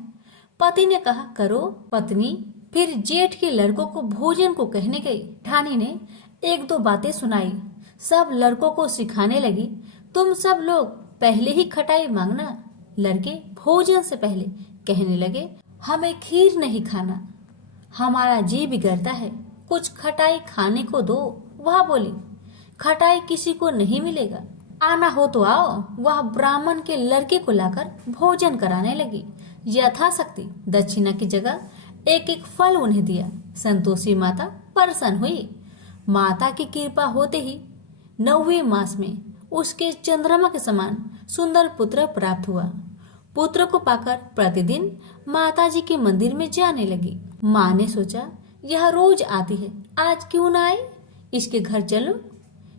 पति ने कहा, करो। पत्नी फिर जेठ के लड़कों को भोजन को कहने गई। ठानी ने एक दो बातें सुनाई, सब लड़कों को सिखाने लगी, तुम सब लोग पहले ही खटाई मांगना। लड़के भोजन से पहले कहने लगे, हमें खीर नहीं खाना, हमारा जी बिगड़ता है, कुछ खटाई खाने को दो। वह बोली, खटाई किसी को नहीं मिलेगा, आना हो तो आओ। वह ब्राह्मण के लड़के को लाकर भोजन कराने लगी। यथाशक्ति दक्षिणा की जगह एक एक फल उन्हें दिया। संतोषी माता प्रसन्न हुई। माता की कृपा होते ही 9वें मास में उसके चंद्रमा के समान सुंदर पुत्र प्राप्त हुआ। पुत्र को पाकर प्रतिदिन माताजी के मंदिर में जाने लगी। माँ ने सोचा, यह रोज आती है, आज क्यों ना आए, इसके घर चलो।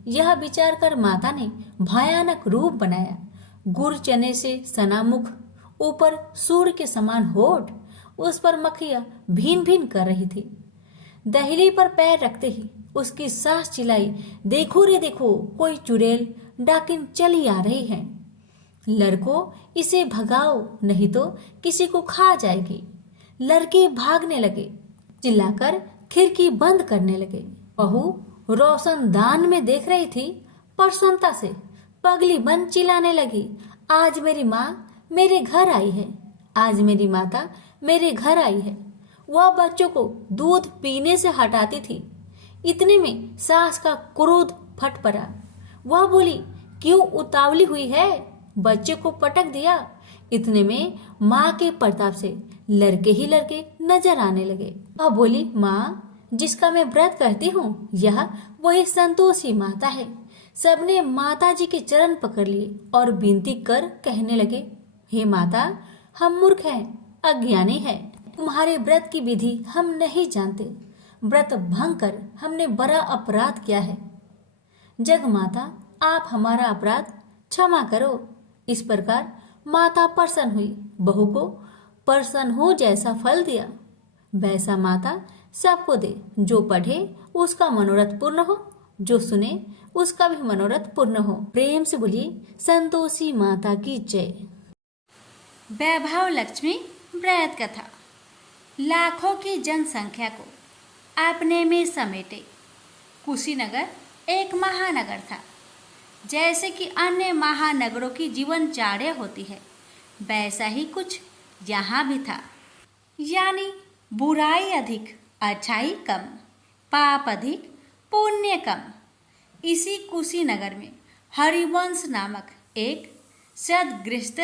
यह विचार कर माता ने भयानक रूप बनाया। गुड़ चने से सना मुख, ऊपर सूर्य के समान होठ, उस पर मक्खियां भीन भीन कर रही थी। दहली पर पैर रखते ही उसकी सास चिल्लाई, देखो रे देखो, कोई चुड़ैल डाकिन चली आ रही है, लड़कों इसे भगाओ नहीं तो किसी को खा जाएगी। लड़के भागने लगे, चिल्लाकर खिड़की बंद करने लगे। बहू रोशनदान में देख रही थी, प्रसन्नता से पगली बन चिल्लाने लगी, आज मेरी माँ मेरे घर आई है, आज मेरी माता मेरे घर आई है। वह बच्चों को दूध पीने से हटाती थी। इतने में सास का क्रोध फट पड़ा। वह बोली, क्यों उतावली हुई है, बच्चे को पटक दिया। इतने में माँ के प्रताप से लड़के ही लड़के नजर आने लगे। वह बोली, माँ जिसका मैं व्रत करती हूँ, यह वही संतोषी माता है। सबने माता जी के चरण पकड़ लिए और विनती कर कहने लगे, हे माता, हम मूर्ख हैं, अज्ञानी हैं, तुम्हारे व्रत की विधि हम नहीं जानते। व्रत भंग कर हमने बड़ा अपराध किया है। जग माता, आप हमारा अपराध क्षमा करो। इस प्रकार माता प्रसन्न हुई। बहू को प्रसन्न हो जैसा फल दिया, वैसा माता सबको दे। जो पढ़े उसका मनोरथ पूर्ण हो, जो सुने उसका भी मनोरथ पूर्ण हो। प्रेम से बोलिए संतोषी माता की जय। वैभव लक्ष्मी व्रत कथा। लाखों की जनसंख्या को अपने में समेटे कुशीनगर एक महानगर था। जैसे कि अन्य महानगरों की जीवनचर्या होती है, वैसा ही कुछ यहाँ भी था। यानी बुराई अधिक, अच्छाई कम, पाप अधिक, पुण्य कम। इसी कुशीनगर में हरिवंश नामक एक सद्गृहस्थ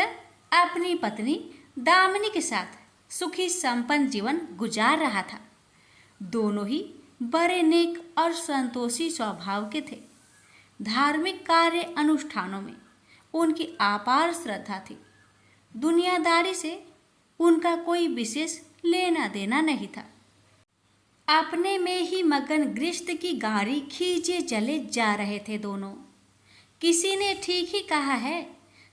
अपनी पत्नी दामिनी के साथ सुखी संपन्न जीवन गुजार रहा था। दोनों ही बड़े नेक और संतोषी स्वभाव के थे। धार्मिक कार्य अनुष्ठानों में उनकी अपार श्रद्धा थी। दुनियादारी से उनका कोई विशेष लेना देना नहीं था। अपने में ही मगन गृहस्थ की गाड़ी खींचे चले जा रहे थे दोनों। किसी ने ठीक ही कहा है,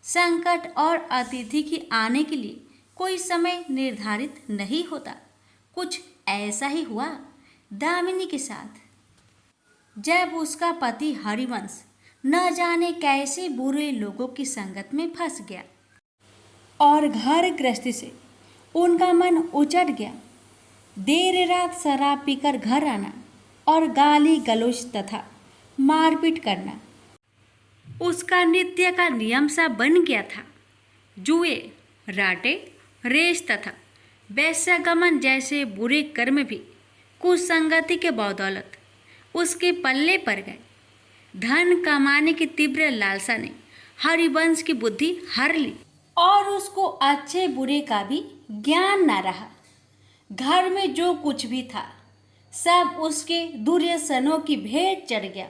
संकट और अतिथि की आने के लिए कोई समय निर्धारित नहीं होता। कुछ ऐसा ही हुआ दामिनी के साथ। जब उसका पति हरिवंश न जाने कैसे बुरे लोगों की संगत में फंस गया और घर गृहस्थी से उनका मन उचट गया। देर रात शराब पीकर घर आना और गाली गलौज तथा मारपीट करना उसका नित्य का नियम सा बन गया था। जुए, राटे, रेस तथा वैश्यगमन जैसे बुरे कर्म भी कुसंगति के बदौलत उसके पल्ले पड़ गए। धन कमाने की तीव्र लालसा ने हरिवंश की बुद्धि हर ली और उसको अच्छे बुरे का भी ज्ञान न रहा। घर में जो कुछ भी था सब उसके दुर्व्यसनों की भेंट चढ़ गया।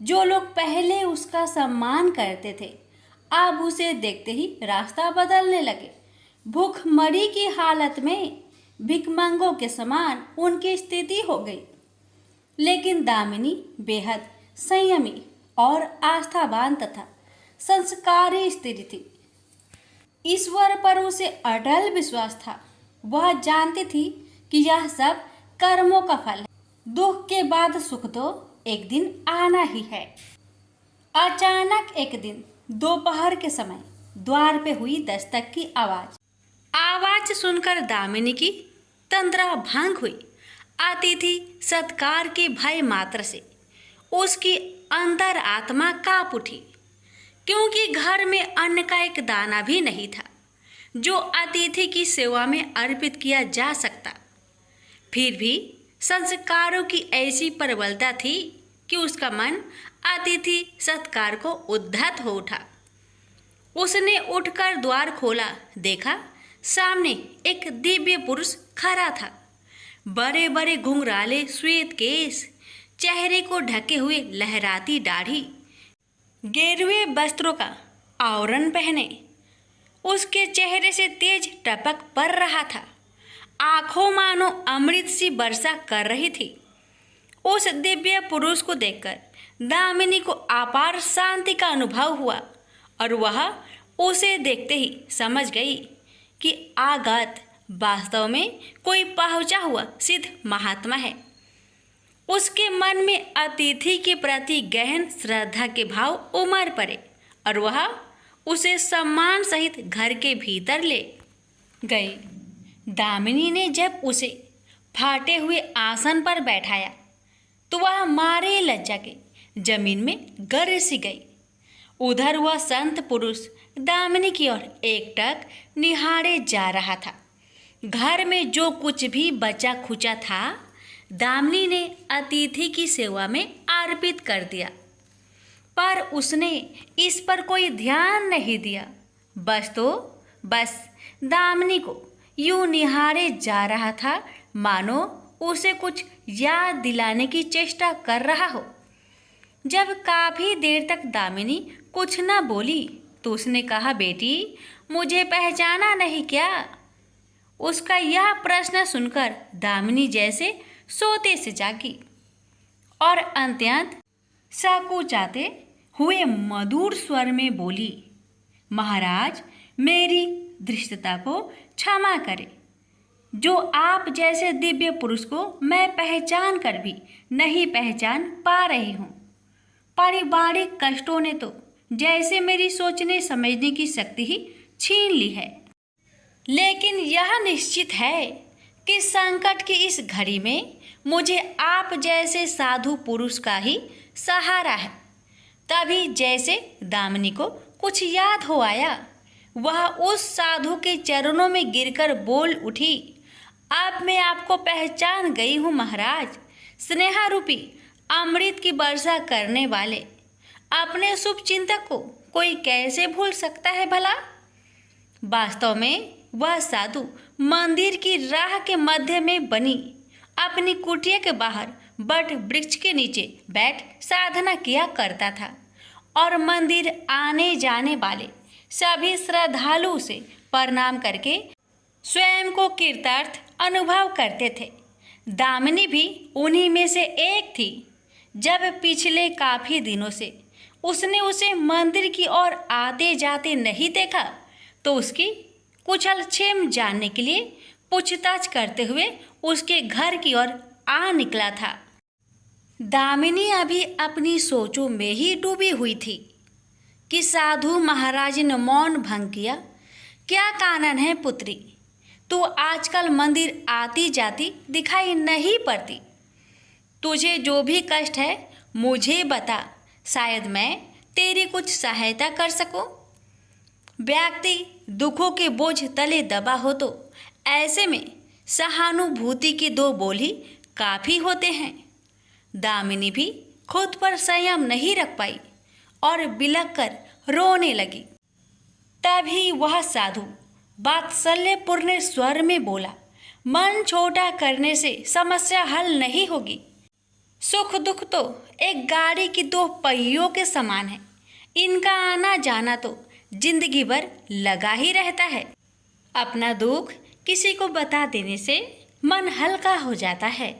जो लोग पहले उसका सम्मान करते थे अब उसे देखते ही रास्ता बदलने लगे। भूखमरी की हालत में भिखमंगों के समान उनकी स्थिति हो गई। लेकिन दामिनी बेहद संयमी और आस्थावान तथा संस्कारी स्त्री थी। ईश्वर पर उसे अटल विश्वास था। वह जानती थी कि यह सब कर्मों का फल है। दुख के बाद सुख तो एक दिन आना ही है। अचानक एक दिन दोपहर के समय द्वार पे हुई दस्तक की आवाज सुनकर दामिनी की तंद्रा भंग हुई। अतिथि सत्कार के भय मात्र से उसकी अंतर आत्मा कांप उठी, क्योंकि घर में अन्न का एक दाना भी नहीं था जो अतिथि की सेवा में अर्पित किया जा सकता। फिर भी संस्कारों की ऐसी प्रबलता थी कि उसका मन अतिथि सत्कार को उद्धत हो उठा। उसने उठकर द्वार खोला, देखा सामने एक दिव्य पुरुष खड़ा था। बड़े बड़े घुंघराले श्वेत केश, चेहरे को ढके हुए लहराती दाढ़ी, गेरुए वस्त्रों का आवरण पहने उसके चेहरे से तेज टपक पड़ रहा था। आंखों मानो अमृत सी वर्षा कर रही थी। उस दिव्य पुरुष को देखकर दामिनी को अपार शांति का अनुभव हुआ और वह उसे देखते ही समझ गई कि आगत वास्तव में कोई पहुंचा हुआ सिद्ध महात्मा है। उसके मन में अतिथि के प्रति गहन श्रद्धा के भाव उमड़ पड़े और वह उसे सम्मान सहित घर के भीतर ले गई। दामिनी ने जब उसे फाटे हुए आसन पर बैठाया तो वह मारे लज्जा के जमीन में गिर सी गई। उधर वह संत पुरुष दामिनी की ओर एकटक निहारे जा रहा था। घर में जो कुछ भी बचा खुचा था दामिनी ने अतिथि की सेवा में अर्पित कर दिया, पर उसने इस पर कोई ध्यान नहीं दिया। बस दामिनी को यूं निहारे जा रहा था मानो उसे कुछ याद दिलाने की चेष्टा कर रहा हो। जब काफी देर तक दामिनी कुछ न बोली तो उसने कहा, बेटी मुझे पहचाना नहीं क्या? उसका यह प्रश्न सुनकर दामिनी जैसे सोते से जागी और अत्यंत संकुचाते हुए मधुर स्वर में बोली, महाराज मेरी धृष्टता को क्षमा करें। जो आप जैसे दिव्य पुरुष को मैं पहचान कर भी नहीं पहचान पा रही हूँ। पारिवारिक कष्टों ने तो जैसे मेरी सोचने समझने की शक्ति ही छीन ली है। लेकिन यह निश्चित है कि संकट की इस घड़ी में मुझे आप जैसे साधु पुरुष का ही सहारा है। तभी जैसे दामिनी को कुछ याद हो आया, वह उस साधु के चरणों में गिरकर बोल उठी, अब मैं आपको पहचान गई हूँ महाराज। स्नेह रूपी अमृत की वर्षा करने वाले अपने शुभ चिंतक को कोई कैसे भूल सकता है भला? वास्तव में वह साधु मंदिर की राह के मध्य में बनी अपनी कुटिया के बाहर बट वृक्ष के नीचे बैठ साधना किया करता था और मंदिर आने जाने वाले सभी श्रद्धालु उसे प्रणाम करके स्वयं को कृतार्थ अनुभव करते थे। दामिनी भी उन्हीं में से एक थी। जब पिछले काफी दिनों से उसने उसे मंदिर की ओर आते जाते नहीं देखा तो उसकी कुशल क्षेम जानने के लिए पूछताछ करते हुए उसके घर की ओर आ निकला था। दामिनी अभी अपनी सोचों में ही डूबी हुई थी कि साधु महाराज ने मौन भंग किया। क्या कारण है पुत्री, तू आजकल मंदिर आती जाती दिखाई नहीं पड़ती। तुझे जो भी कष्ट है मुझे बता, शायद मैं तेरी कुछ सहायता कर सकूं। व्यक्ति दुखों के बोझ तले दबा हो तो ऐसे में सहानुभूति के दो बोल ही काफ़ी होते हैं। दामिनी भी खुद पर संयम नहीं रख पाई और बिलख कर रोने लगी। तभी वह साधु वात्सल्यपूर्ण स्वर में बोला, मन छोटा करने से समस्या हल नहीं होगी। सुख दुख तो एक गाड़ी की दो पहियों के समान है, इनका आना जाना तो जिंदगी भर लगा ही रहता है। अपना दुख किसी को बता देने से मन हल्का हो जाता है।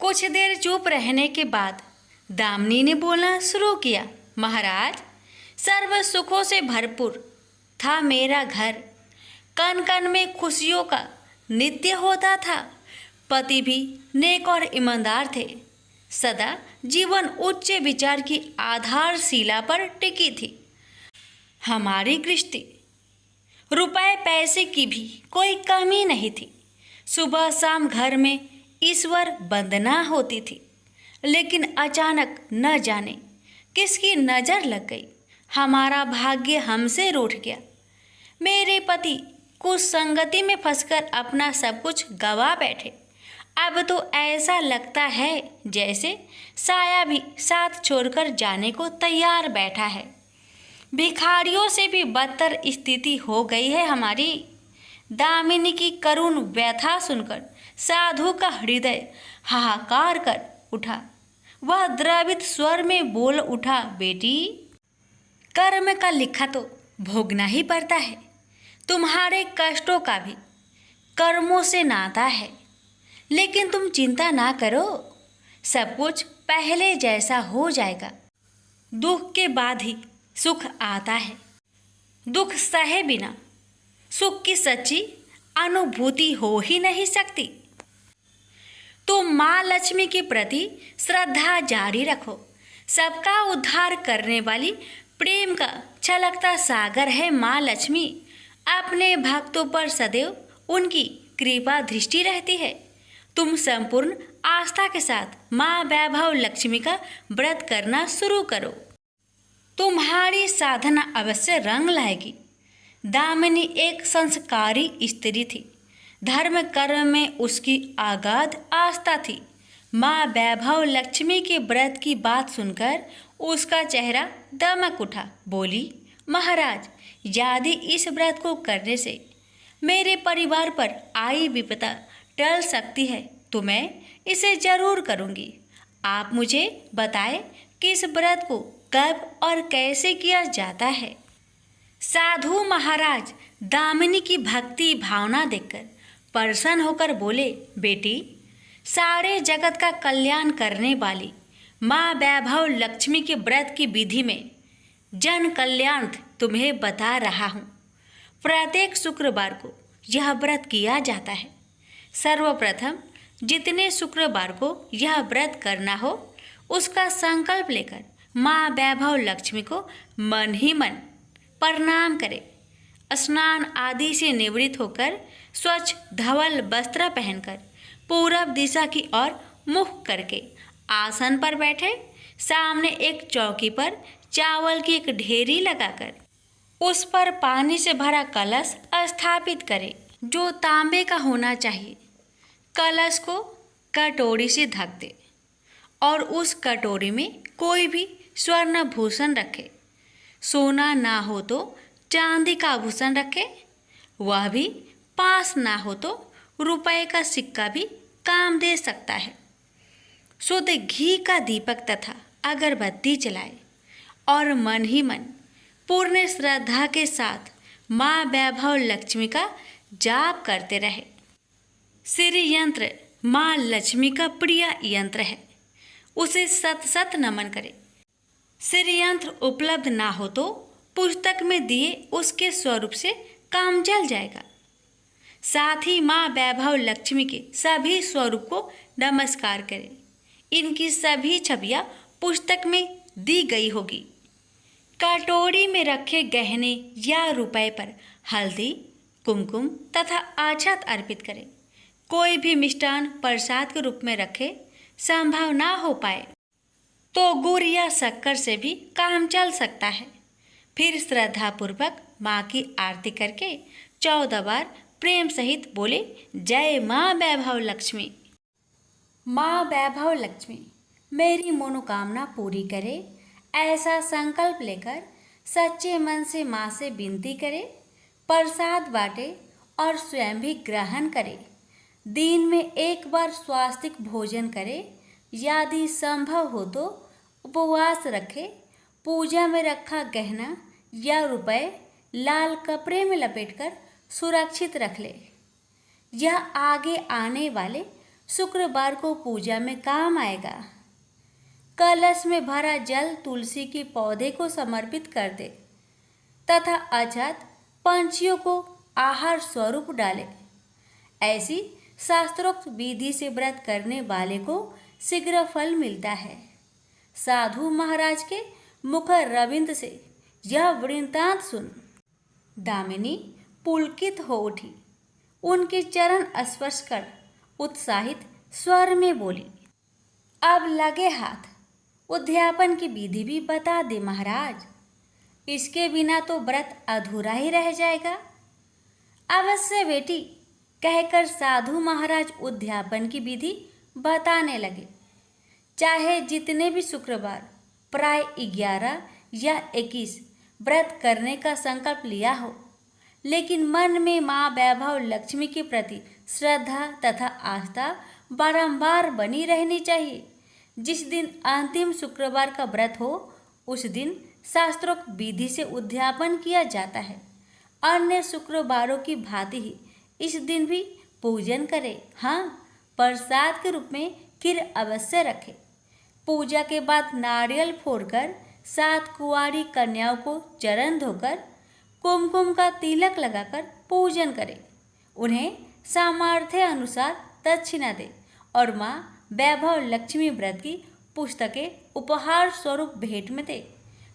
कुछ देर चुप रहने के बाद दामिनी ने बोलना शुरू किया, महाराज सर्व सुखों से भरपूर था मेरा घर, कण कण में खुशियों का नित्य होता था। पति भी नेक और ईमानदार थे, सदा जीवन उच्च विचार की आधारशिला पर टिकी थी। हमारी गृहस्थी रुपए पैसे की भी कोई कमी नहीं थी। सुबह शाम घर में ईश्वर वंदना होती थी। लेकिन अचानक न जाने किसकी नज़र लग गई, हमारा भाग्य हमसे रूठ गया। मेरे पति कुछ संगति में फंसकर अपना सब कुछ गवा बैठे। अब तो ऐसा लगता है जैसे साया भी साथ छोड़कर जाने को तैयार बैठा है। भिखारियों से भी बदतर स्थिति हो गई है हमारी। दामिनी की करुण व्यथा सुनकर साधु का हृदय हाहाकार कर उठा। वह द्रवित स्वर में बोल उठा, बेटी कर्म का लिखा तो भोगना ही पड़ता है। तुम्हारे कष्टों का भी कर्मों से नाता है। लेकिन तुम चिंता ना करो, सब कुछ पहले जैसा हो जाएगा। दुख के बाद ही सुख आता है। दुख सहे बिना सुख की सच्ची अनुभूति हो ही नहीं सकती। तुम माँ लक्ष्मी के प्रति श्रद्धा जारी रखो। सबका उद्धार करने वाली प्रेम का छलकता सागर है माँ लक्ष्मी। अपने भक्तों पर सदैव उनकी कृपा दृष्टि रहती है। तुम संपूर्ण आस्था के साथ माँ वैभव लक्ष्मी का व्रत करना शुरू करो। तुम्हारी साधना अवश्य रंग लाएगी। दामिनी एक संस्कारी स्त्री थी। धर्म कर्म में उसकी अगाध आस्था थी। माँ वैभव लक्ष्मी के व्रत की बात सुनकर उसका चेहरा दमक उठा। बोली, महाराज, यदि इस व्रत को करने से मेरे परिवार पर आई विपदा टल सकती है तो मैं इसे जरूर करूँगी। आप मुझे बताएं कि इस व्रत को कब और कैसे किया जाता है। साधु महाराज दामिनी की भक्ति भावना देखकर प्रसन्न होकर बोले, बेटी, सारे जगत का कल्याण करने वाली माँ वैभव लक्ष्मी के व्रत की विधि में जन कल्याण तुम्हें बता रहा हूँ। प्रत्येक शुक्रवार को यह व्रत किया जाता है। सर्वप्रथम जितने शुक्रवार को यह व्रत करना हो उसका संकल्प लेकर माँ वैभव लक्ष्मी को मन ही मन प्रणाम करें। स्नान आदि से निवृत्त होकर स्वच्छ धवल वस्त्र पहनकर पूरब दिशा की ओर मुख करके आसन पर बैठे। सामने एक चौकी पर चावल की एक ढेरी लगाकर उस पर पानी से भरा कलश स्थापित करें, जो तांबे का होना चाहिए। कलश को कटोरी से ढक दे और उस कटोरी में कोई भी स्वर्ण भूषण रखे। सोना ना हो तो चांदी का आभूषण रखे। वह भी पास ना हो तो रुपए का सिक्का भी काम दे सकता है। शुद्ध घी का दीपक तथा अगरबत्ती जलाए और मन ही मन पूर्ण श्रद्धा के साथ माँ वैभव लक्ष्मी का जाप करते रहे। श्री यंत्र माँ लक्ष्मी का प्रिय यंत्र है, उसे सत सत नमन करें। श्री यंत्र उपलब्ध ना हो तो पुस्तक में दिए उसके स्वरूप से काम चल जाएगा। साथ ही माँ वैभव लक्ष्मी के सभी स्वरूप को नमस्कार करें। इनकी सभी छवियाँ पुस्तक में दी गई होगी। कटोरी में रखे गहने या रुपए पर हल्दी, कुमकुम तथा अक्षत अर्पित करें। कोई भी मिष्टान प्रसाद के रूप में रखे संभव ना हो पाए तो गुड़ या शक्कर से भी काम चल सकता है। फिर श्रद्धापूर्वक माँ की आरती करके 14 बार प्रेम सहित बोले, जय माँ वैभव लक्ष्मी। माँ वैभव लक्ष्मी मेरी मनोकामना पूरी करे, ऐसा संकल्प लेकर सच्चे मन से माँ से विनती करे। प्रसाद बांटे और स्वयं भी ग्रहण करे। दिन में एक बार स्वास्तिक भोजन करे। यदि संभव हो तो उपवास रखे। पूजा में रखा गहना या रुपए लाल कपड़े में लपेटकर सुरक्षित रख ले। यह आगे आने वाले शुक्रवार को पूजा में काम आएगा। कलश में भरा जल तुलसी के पौधे को समर्पित कर दे तथा अक्षत पंछियों को आहार स्वरूप डाले। ऐसी शास्त्रोक्त विधि से व्रत करने वाले को शीघ्र फल मिलता है। साधु महाराज के मुख रविंद से यह वृत्तांत सुन दामिनी पुलकित हो उठी। उनके चरण स्पर्श कर उत्साहित स्वर में बोली, अब लगे हाथ उद्यापन की विधि भी बता दे महाराज। इसके बिना तो व्रत अधूरा ही रह जाएगा। अवश्य बेटी, कहकर साधु महाराज उद्यापन की विधि बताने लगे। चाहे जितने भी शुक्रवार प्राय 11 या 21 व्रत करने का संकल्प लिया हो, लेकिन मन में माँ वैभव लक्ष्मी के प्रति श्रद्धा तथा आस्था बारंबार बनी रहनी चाहिए। जिस दिन अंतिम शुक्रवार का व्रत हो उस दिन शास्त्रोक्त विधि से उद्यापन किया जाता है। अन्य शुक्रवारों की भांति ही इस दिन भी पूजन करें। हाँ, प्रसाद के रूप में खीर अवश्य रखें। पूजा के बाद नारियल फोड़कर 7 कुंवारी कन्याओं को चरण धोकर कुमकुम का तिलक लगाकर पूजन करें। उन्हें सामर्थ्य अनुसार दक्षिणा दें और माँ वैभव लक्ष्मी व्रत की पुस्तकें उपहार स्वरूप भेंट में दें।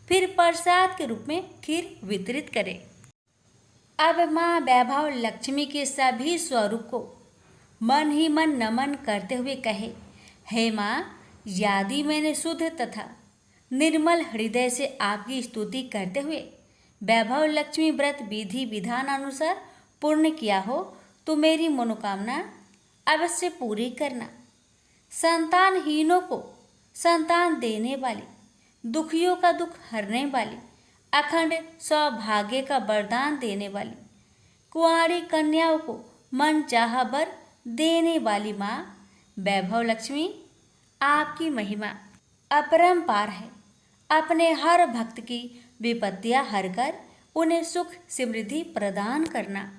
फिर प्रसाद के रूप में खीर वितरित करें। अब माँ वैभव लक्ष्मी के सभी स्वरूप को मन ही मन नमन करते हुए कहे, हे माँ, यदि मैंने शुद्ध तथा निर्मल हृदय से आपकी स्तुति करते हुए वैभव लक्ष्मी व्रत विधि विधान अनुसार पूर्ण किया हो तो मेरी मनोकामना अवश्य पूरी करना। संतानहीनों को संतान देने वाली, दुखियों का दुख हरने वाली, अखंड सौभाग्य का वरदान देने वाली, कुंवारी कन्याओं को मन चाहा वर देने वाली माँ वैभव लक्ष्मी, आपकी महिमा अपरंपार है। अपने हर भक्त की विपत्तियां हरकर उन्हें सुख समृद्धि प्रदान करना।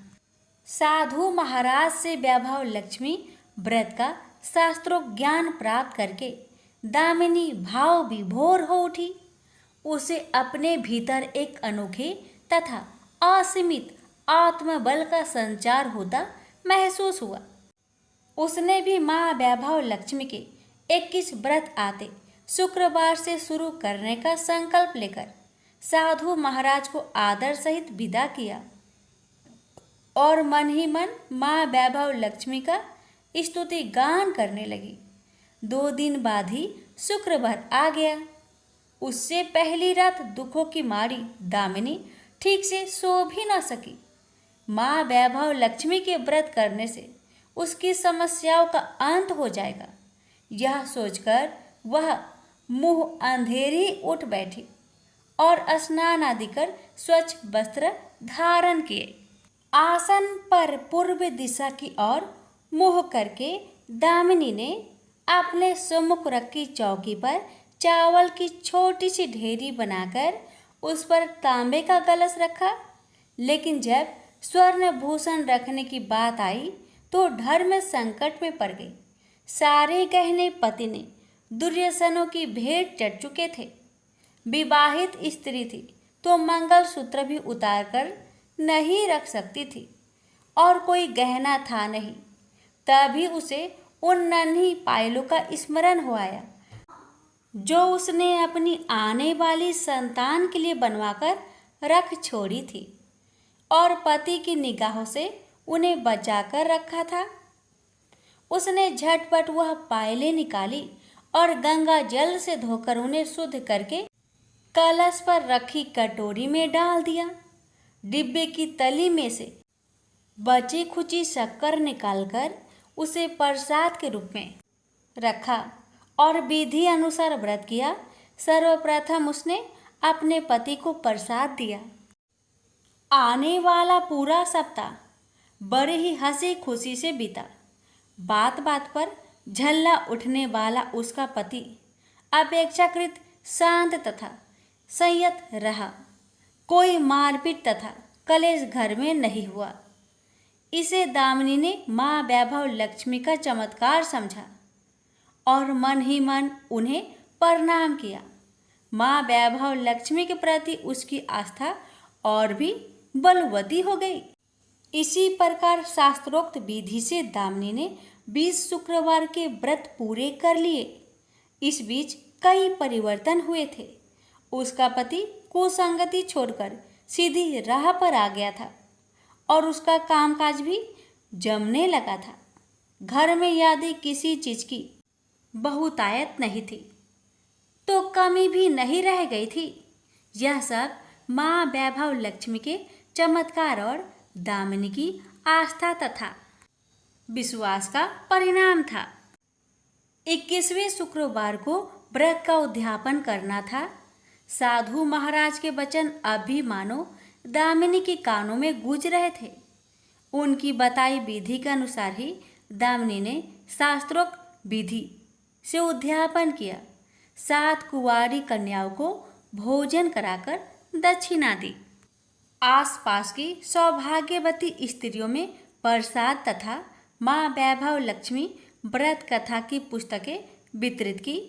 साधु महाराज से वैभव लक्ष्मी व्रत का शास्त्रोक्त ज्ञान प्राप्त करके दामिनी भाव विभोर हो उठी। उसे अपने भीतर एक अनोखे तथा असीमित आत्मबल का संचार होता महसूस हुआ। उसने भी माँ वैभव लक्ष्मी के 21 व्रत आते शुक्रवार से शुरू करने का संकल्प लेकर साधु महाराज को आदर सहित विदा किया और मन ही मन माँ वैभव लक्ष्मी का स्तुति गान करने लगी। 2 दिन बाद ही शुक्रवार आ गया। उससे पहली रात दुखों की मारी दामिनी ठीक से सो भी न सकी। माँ वैभव लक्ष्मी के व्रत करने से उसकी समस्याओं का अंत हो जाएगा, यह सोचकर वह मुंह अंधेरी उठ बैठी और स्नान आदि कर स्वच्छ वस्त्र धारण किए। आसन पर पूर्व दिशा की ओर मुंह करके दामिनी ने अपने सम्मुख रखी चौकी पर चावल की छोटी सी ढेरी बनाकर उस पर तांबे का कलश रखा। लेकिन जब स्वर्ण भूषण रखने की बात आई तो धर्म संकट में पड़ गई। सारे गहने पति ने दुर्योधनों की भेंट चढ़ चुके थे। विवाहित स्त्री थी तो मंगलसूत्र भी उतार कर नहीं रख सकती थी और कोई गहना था नहीं। तभी उसे उन नन्ही पायलों का स्मरण हो आया जो उसने अपनी आने वाली संतान के लिए बनवाकर रख छोड़ी थी और पति की निगाहों से उन्हें बचाकर रखा था। उसने झटपट वह पायलें निकाली और गंगा जल से धोकर उन्हें शुद्ध करके कलश पर रखी कटोरी में डाल दिया। डिब्बे की तली में से बची खुची शक्कर निकालकर उसे प्रसाद के रूप में रखा और विधि अनुसार व्रत किया। सर्वप्रथम उसने अपने पति को प्रसाद दिया। आने वाला पूरा सप्ताह बड़े ही हंसी खुशी से बीता। बात बात पर झल्ला उठने वाला उसका पति अपेक्षाकृत शांत तथा संयत रहा। कोई मारपीट तथा कलेश घर में नहीं हुआ। इसे दामिनी ने माँ वैभव लक्ष्मी का चमत्कार समझा और मन ही मन उन्हें प्रणाम किया। माँ वैभव लक्ष्मी के प्रति उसकी आस्था और भी बलवती हो गई। इसी प्रकार शास्त्रोक्त विधि से दामिनी ने 20 शुक्रवार के व्रत पूरे कर लिए। इस बीच कई परिवर्तन हुए थे। उसका पति कुसंगति छोड़कर सीधी राह पर आ गया था और उसका कामकाज भी जमने लगा था। घर में यदि किसी चीज की बहुतायत नहीं थी तो कमी भी नहीं रह गई थी। यह सब माँ वैभव लक्ष्मी के चमत्कार और दामिनी की आस्था तथा विश्वास का परिणाम था। 21वें शुक्रवार को व्रत का उद्यापन करना था। साधु महाराज के वचन अभी मानो दामिनी के कानों में गूंज रहे थे। उनकी बताई विधि के अनुसार ही दामिनी ने शास्त्रोक्त विधि से उद्यापन किया। 7 कुंवारी कन्याओं को भोजन कराकर दक्षिणा दी। आसपास की सौभाग्यवती स्त्रियों में प्रसाद तथा माँ वैभव लक्ष्मी व्रत कथा की पुस्तकें वितरित की।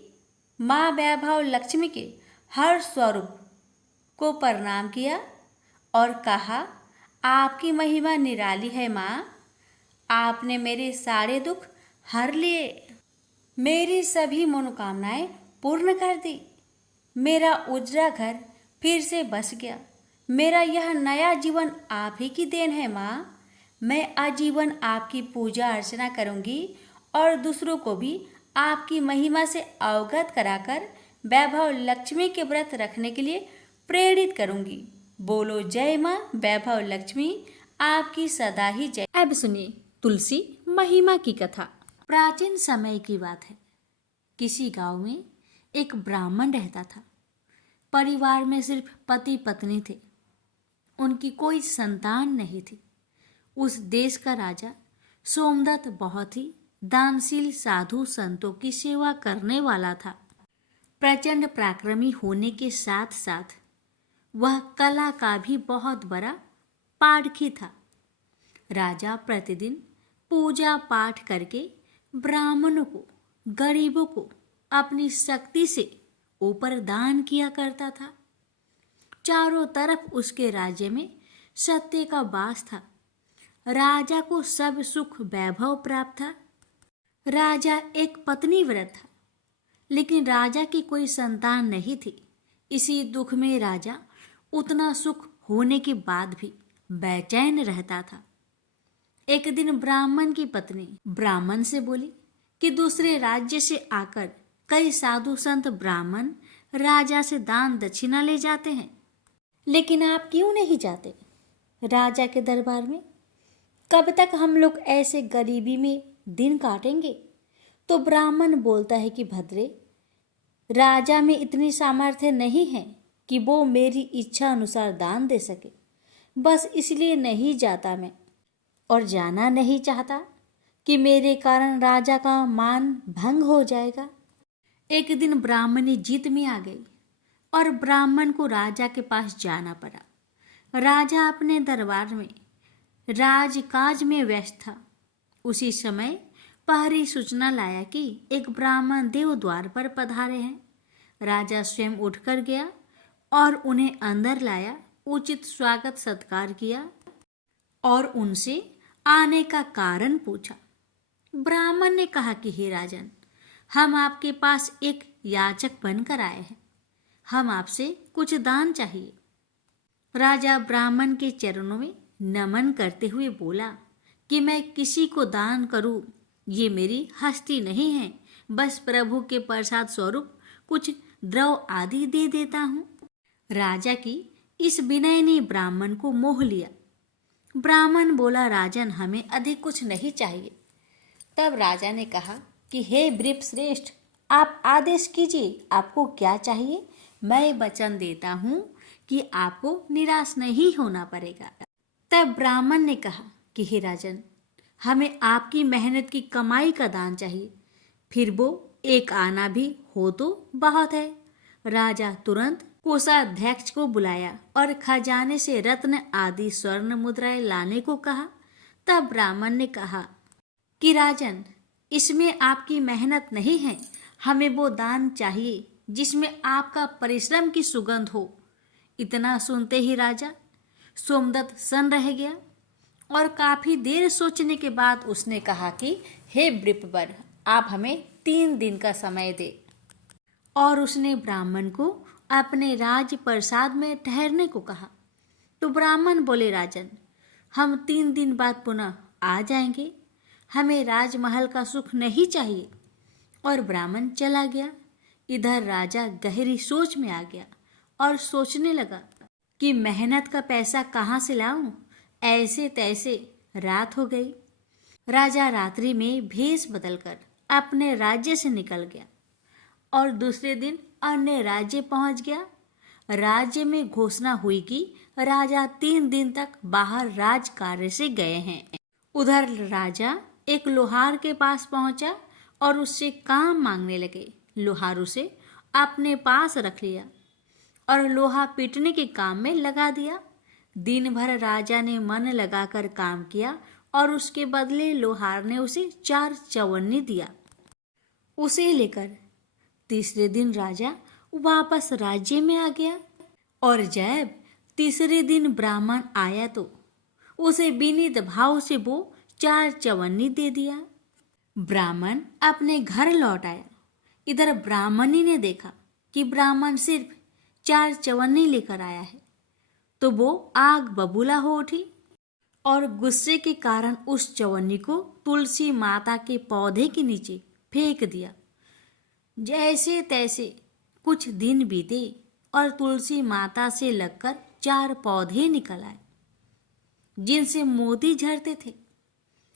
माँ वैभव लक्ष्मी के हर स्वरूप को प्रणाम किया और कहा, आपकी महिमा निराली है माँ। आपने मेरे सारे दुख हर लिए, मेरी सभी मनोकामनाएं पूर्ण कर दी। मेरा उजड़ा घर फिर से बस गया। मेरा यह नया जीवन आप ही की देन है माँ। मैं आजीवन आपकी पूजा अर्चना करूंगी और दूसरों को भी आपकी महिमा से अवगत कराकर वैभव लक्ष्मी के व्रत रखने के लिए प्रेरित करूंगी। बोलो जय माँ वैभव लक्ष्मी, आपकी सदा ही जय। अब सुनिए तुलसी महिमा की कथा। प्राचीन समय की बात है। किसी गांव में एक ब्राह्मण रहता था। परिवार में सिर्फ पति पत्नी थे। उनकी कोई संतान नहीं थी। उस देश का राजा सोमदत्त बहुत ही दानशील साधु संतों की सेवा करने वाला था। प्रचंड पराक्रमी होने के साथ साथ वह कला का भी बहुत बड़ा पारखी था। राजा प्रतिदिन पूजा पाठ करके ब्राह्मणों को, गरीबों को अपनी शक्ति से ऊपर दान किया करता था। चारों तरफ उसके राज्य में सत्य का वास था। राजा को सब सुख वैभव प्राप्त था। राजा एक पत्नी व्रत था, लेकिन राजा की कोई संतान नहीं थी। इसी दुख में राजा उतना सुख होने के बाद भी बेचैन रहता था। एक दिन ब्राह्मण की पत्नी ब्राह्मण से बोली कि दूसरे राज्य से आकर कई साधु संत ब्राह्मण राजा से दान दक्षिणा ले जाते हैं, लेकिन आप क्यों नहीं जाते राजा के दरबार में? कब तक हम लोग ऐसे गरीबी में दिन काटेंगे? तो ब्राह्मण बोलता है कि भद्रे, राजा में इतनी सामर्थ्य नहीं है कि वो मेरी इच्छा अनुसार दान दे सके। बस इसलिए नहीं जाता मैं, और जाना नहीं चाहता कि मेरे कारण राजा का मान भंग हो जाएगा। एक दिन ब्राह्मणी जीत में आ गई और ब्राह्मण को राजा के पास जाना पड़ा। राजा अपने दरबार में राजकाज में व्यस्त था। उसी समय प्रहरी सूचना लाया कि एक ब्राह्मण देव द्वार पर पधारे हैं। राजा स्वयं उठकर गया और उन्हें अंदर लाया, उचित स्वागत सत्कार किया और उनसे आने का कारण पूछा। ब्राह्मण ने कहा कि हे राजन, हम आपके पास एक याचक बनकर आए हैं। हम आपसे कुछ दान चाहिए। राजा ब्राह्मण के चरणों में नमन करते हुए बोला कि मैं किसी को दान करूं, ये मेरी हस्ती नहीं है। बस प्रभु के प्रसाद स्वरूप कुछ द्रव आदि दे देता हूं। राजा की इस विनय ने ब्राह्मण को मोह लिया। ब्राह्मण बोला, राजन, हमें अधिक कुछ नहीं चाहिए। तब राजा ने कहा कि हे वृप श्रेष्ठ, आप आदेश कीजिए, आपको क्या चाहिए? मैं वचन देता हूं कि आपको निराश नहीं होना पड़ेगा। तब ब्राह्मण ने कहा कि हे राजन, हमें आपकी मेहनत की कमाई का दान चाहिए, फिर वो एक आना भी हो तो बहुत है। राजा तुरंत कोषाध्यक्ष को बुलाया और खजाने से रत्न आदि स्वर्ण मुद्राएं लाने को कहा। तब ब्राह्मण ने कहा कि राजन, इसमें आपकी मेहनत नहीं है, हमें वो दान चाहिए जिसमें आपका परिश्रम की सुगंध हो। इतना सुनते ही राजा सोमदत्त सन्न रह गया और काफी देर सोचने के बाद उसने कहा कि हे वृपवर, आप हमें 3 दिन का समय दे। और उसने ब्राह्मण को अपने राज प्रसाद में ठहरने को कहा। तो ब्राह्मण बोले, राजन, हम 3 दिन बाद पुनः आ जाएंगे, हमें राजमहल का सुख नहीं चाहिए। और ब्राह्मण चला गया। इधर राजा गहरी सोच में आ गया और सोचने लगा कि मेहनत का पैसा कहाँ से लाऊं। ऐसे तैसे रात हो गई। राजा रात्रि में भेष बदलकर अपने राज्य से निकल गया और दूसरे दिन अन्य राज्य पहुंच गया। राज्य में घोषणा हुई कि राजा 3 दिन तक बाहर राज कार्य से गए हैं। उधर राजा एक लोहार के पास पहुंचा और उससे काम मांगने लगे। लोहार उसे अपने पास रख लिया और लोहा पीटने के काम में लगा दिया। दिन भर राजा ने मन लगाकर काम किया और उसके बदले लोहार ने उसे 4 चवन्नी दिया। उसे लेकर तीसरे दिन राजा वापस राज्य में आ गया और जब तीसरे दिन ब्राह्मण आया तो उसे विनीत भाव से वो 4 चवन्नी दे दिया। ब्राह्मण अपने घर लौट आया। इधर ब्राह्मणी ने देखा कि ब्राह्मण सिर्फ 4 चवन्नी लेकर आया है, तो वो आग बबूला हो उठी और गुस्से के कारण उस चवन्नी को तुलसी माता के पौधे के नीचे फेंक दिया। जैसे तैसे कुछ दिन बीते और तुलसी माता से लगकर 4 पौधे निकल आए जिनसे मोती झरते थे।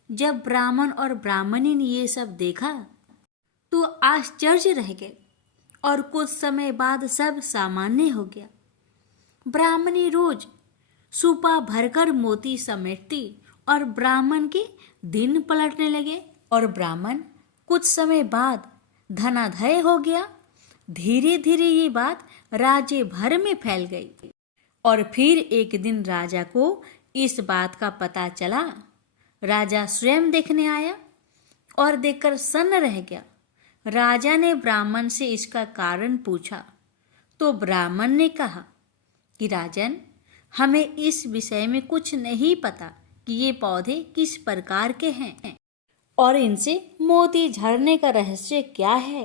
जब ब्राह्मण और ब्राह्मणी ने ये सब देखा तो आश्चर्य रह गए और कुछ समय बाद सब सामान्य हो गया। ब्राह्मणी रोज सुपा भरकर मोती समेटती और ब्राह्मण के दिन पलटने लगे और ब्राह्मण कुछ समय बाद धनाढ्य हो गया। धीरे धीरे ये बात राज्य भर में फैल गई और फिर एक दिन राजा को इस बात का पता चला। राजा स्वयं देखने आया और देखकर सन्न रह गया। राजा ने ब्राह्मण से इसका कारण पूछा तो ब्राह्मण ने कहा कि राजन, हमें इस विषय में कुछ नहीं पता कि ये पौधे किस प्रकार के हैं और इनसे मोती झरने का रहस्य क्या है।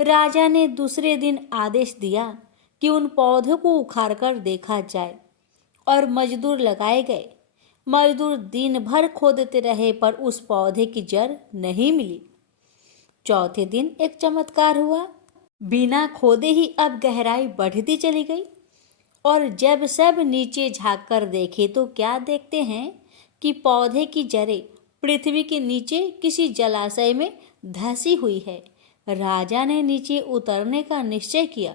राजा ने दूसरे दिन आदेश दिया कि उन पौधों को उखाड़कर देखा जाए और मजदूर लगाए गए। मजदूर दिन भर खोदते रहे पर उस पौधे की जड़ नहीं मिली। चौथे दिन एक चमत्कार हुआ। बिना खोदे ही अब गहराई बढ़ती चली गई और जब सब नीचे झांक कर देखे तो क्या देखते हैं कि पौधे की जड़ें पृथ्वी के नीचे किसी जलाशय में धंसी हुई है। राजा ने नीचे उतरने का निश्चय किया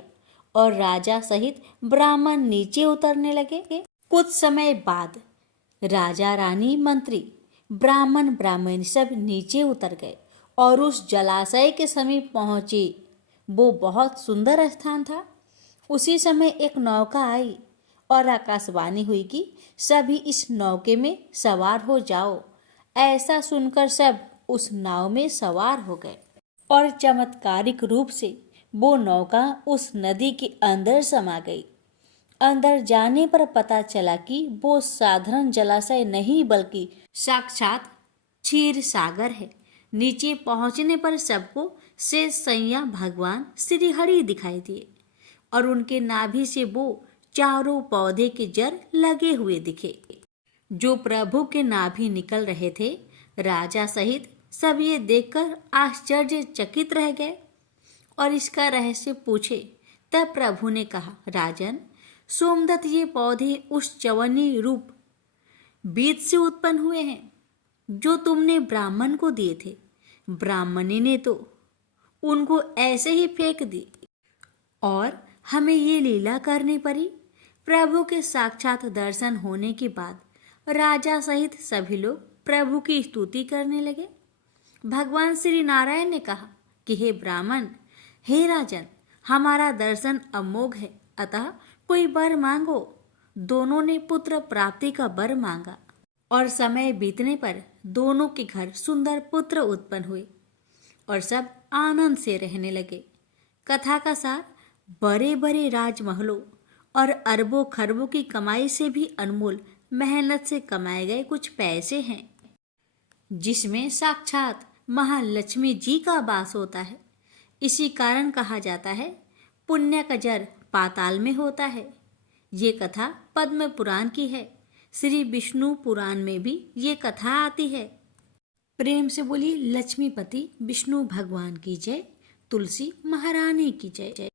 और राजा सहित ब्राह्मण नीचे उतरने लगे। कुछ समय बाद राजा, रानी, मंत्री, ब्राह्मण, ब्राह्मणी सब नीचे उतर गए और उस जलाशय के समीप पहुंचे। वो बहुत सुंदर स्थान था। उसी समय एक नौका आई और आकाशवाणी हुई कि सभी इस नौके में सवार हो जाओ। ऐसा सुनकर सब उस नाव में सवार हो गए और चमत्कारिक रूप से वो नौका उस नदी के अंदर समा गई। अंदर जाने पर पता चला कि वो साधारण जलाशय नहीं बल्कि साक्षात क्षीर सागर है। नीचे पहुंचने पर सबको शेष सैया भगवान श्री हरि दिखाई दिए और उनके नाभि से वो चारों पौधे के जड़ लगे हुए दिखे जो प्रभु के नाभि निकल रहे थे। राजा सहित सब ये देखकर आश्चर्यचकित रह गए और इसका रहस्य पूछे। तब प्रभु ने कहा, राजन, सोमदत्त, ये पौधे उस चवन्नी रूप बीज से उत्पन्न हुए हैं जो तुमने ब्राह्मण को दिए थे। ब्राह्मणी ने तो उनको ऐसे ही फेंक दी और हमें ये लीला करनी पड़ी। प्रभु के साक्षात दर्शन होने के बाद राजा सहित सभी लोग प्रभु की स्तुति करने लगे। भगवान श्री नारायण ने कहा कि हे ब्राह्मण, हे राजन, हमारा दर्शन अमोघ है, अतः कोई वर मांगो। दोनों ने पुत्र प्राप्ति का वर मांगा और समय बीतने पर दोनों के घर सुंदर पुत्र उत्पन्न हुए और सब आनंद से रहने लगे। कथा का सार बड़े बड़े राजमहलों और अरबों खरबों की कमाई से भी अनमोल मेहनत से कमाए गए कुछ पैसे हैं जिसमें साक्षात महालक्ष्मी जी का वास होता है। इसी कारण कहा जाता है पुण्य का जड़ पाताल में होता है। ये कथा पद्म पुराण की है। श्री विष्णु पुराण में भी ये कथा आती है। प्रेम से बोलिए लक्ष्मीपति विष्णु भगवान की जय, तुलसी महारानी की जय।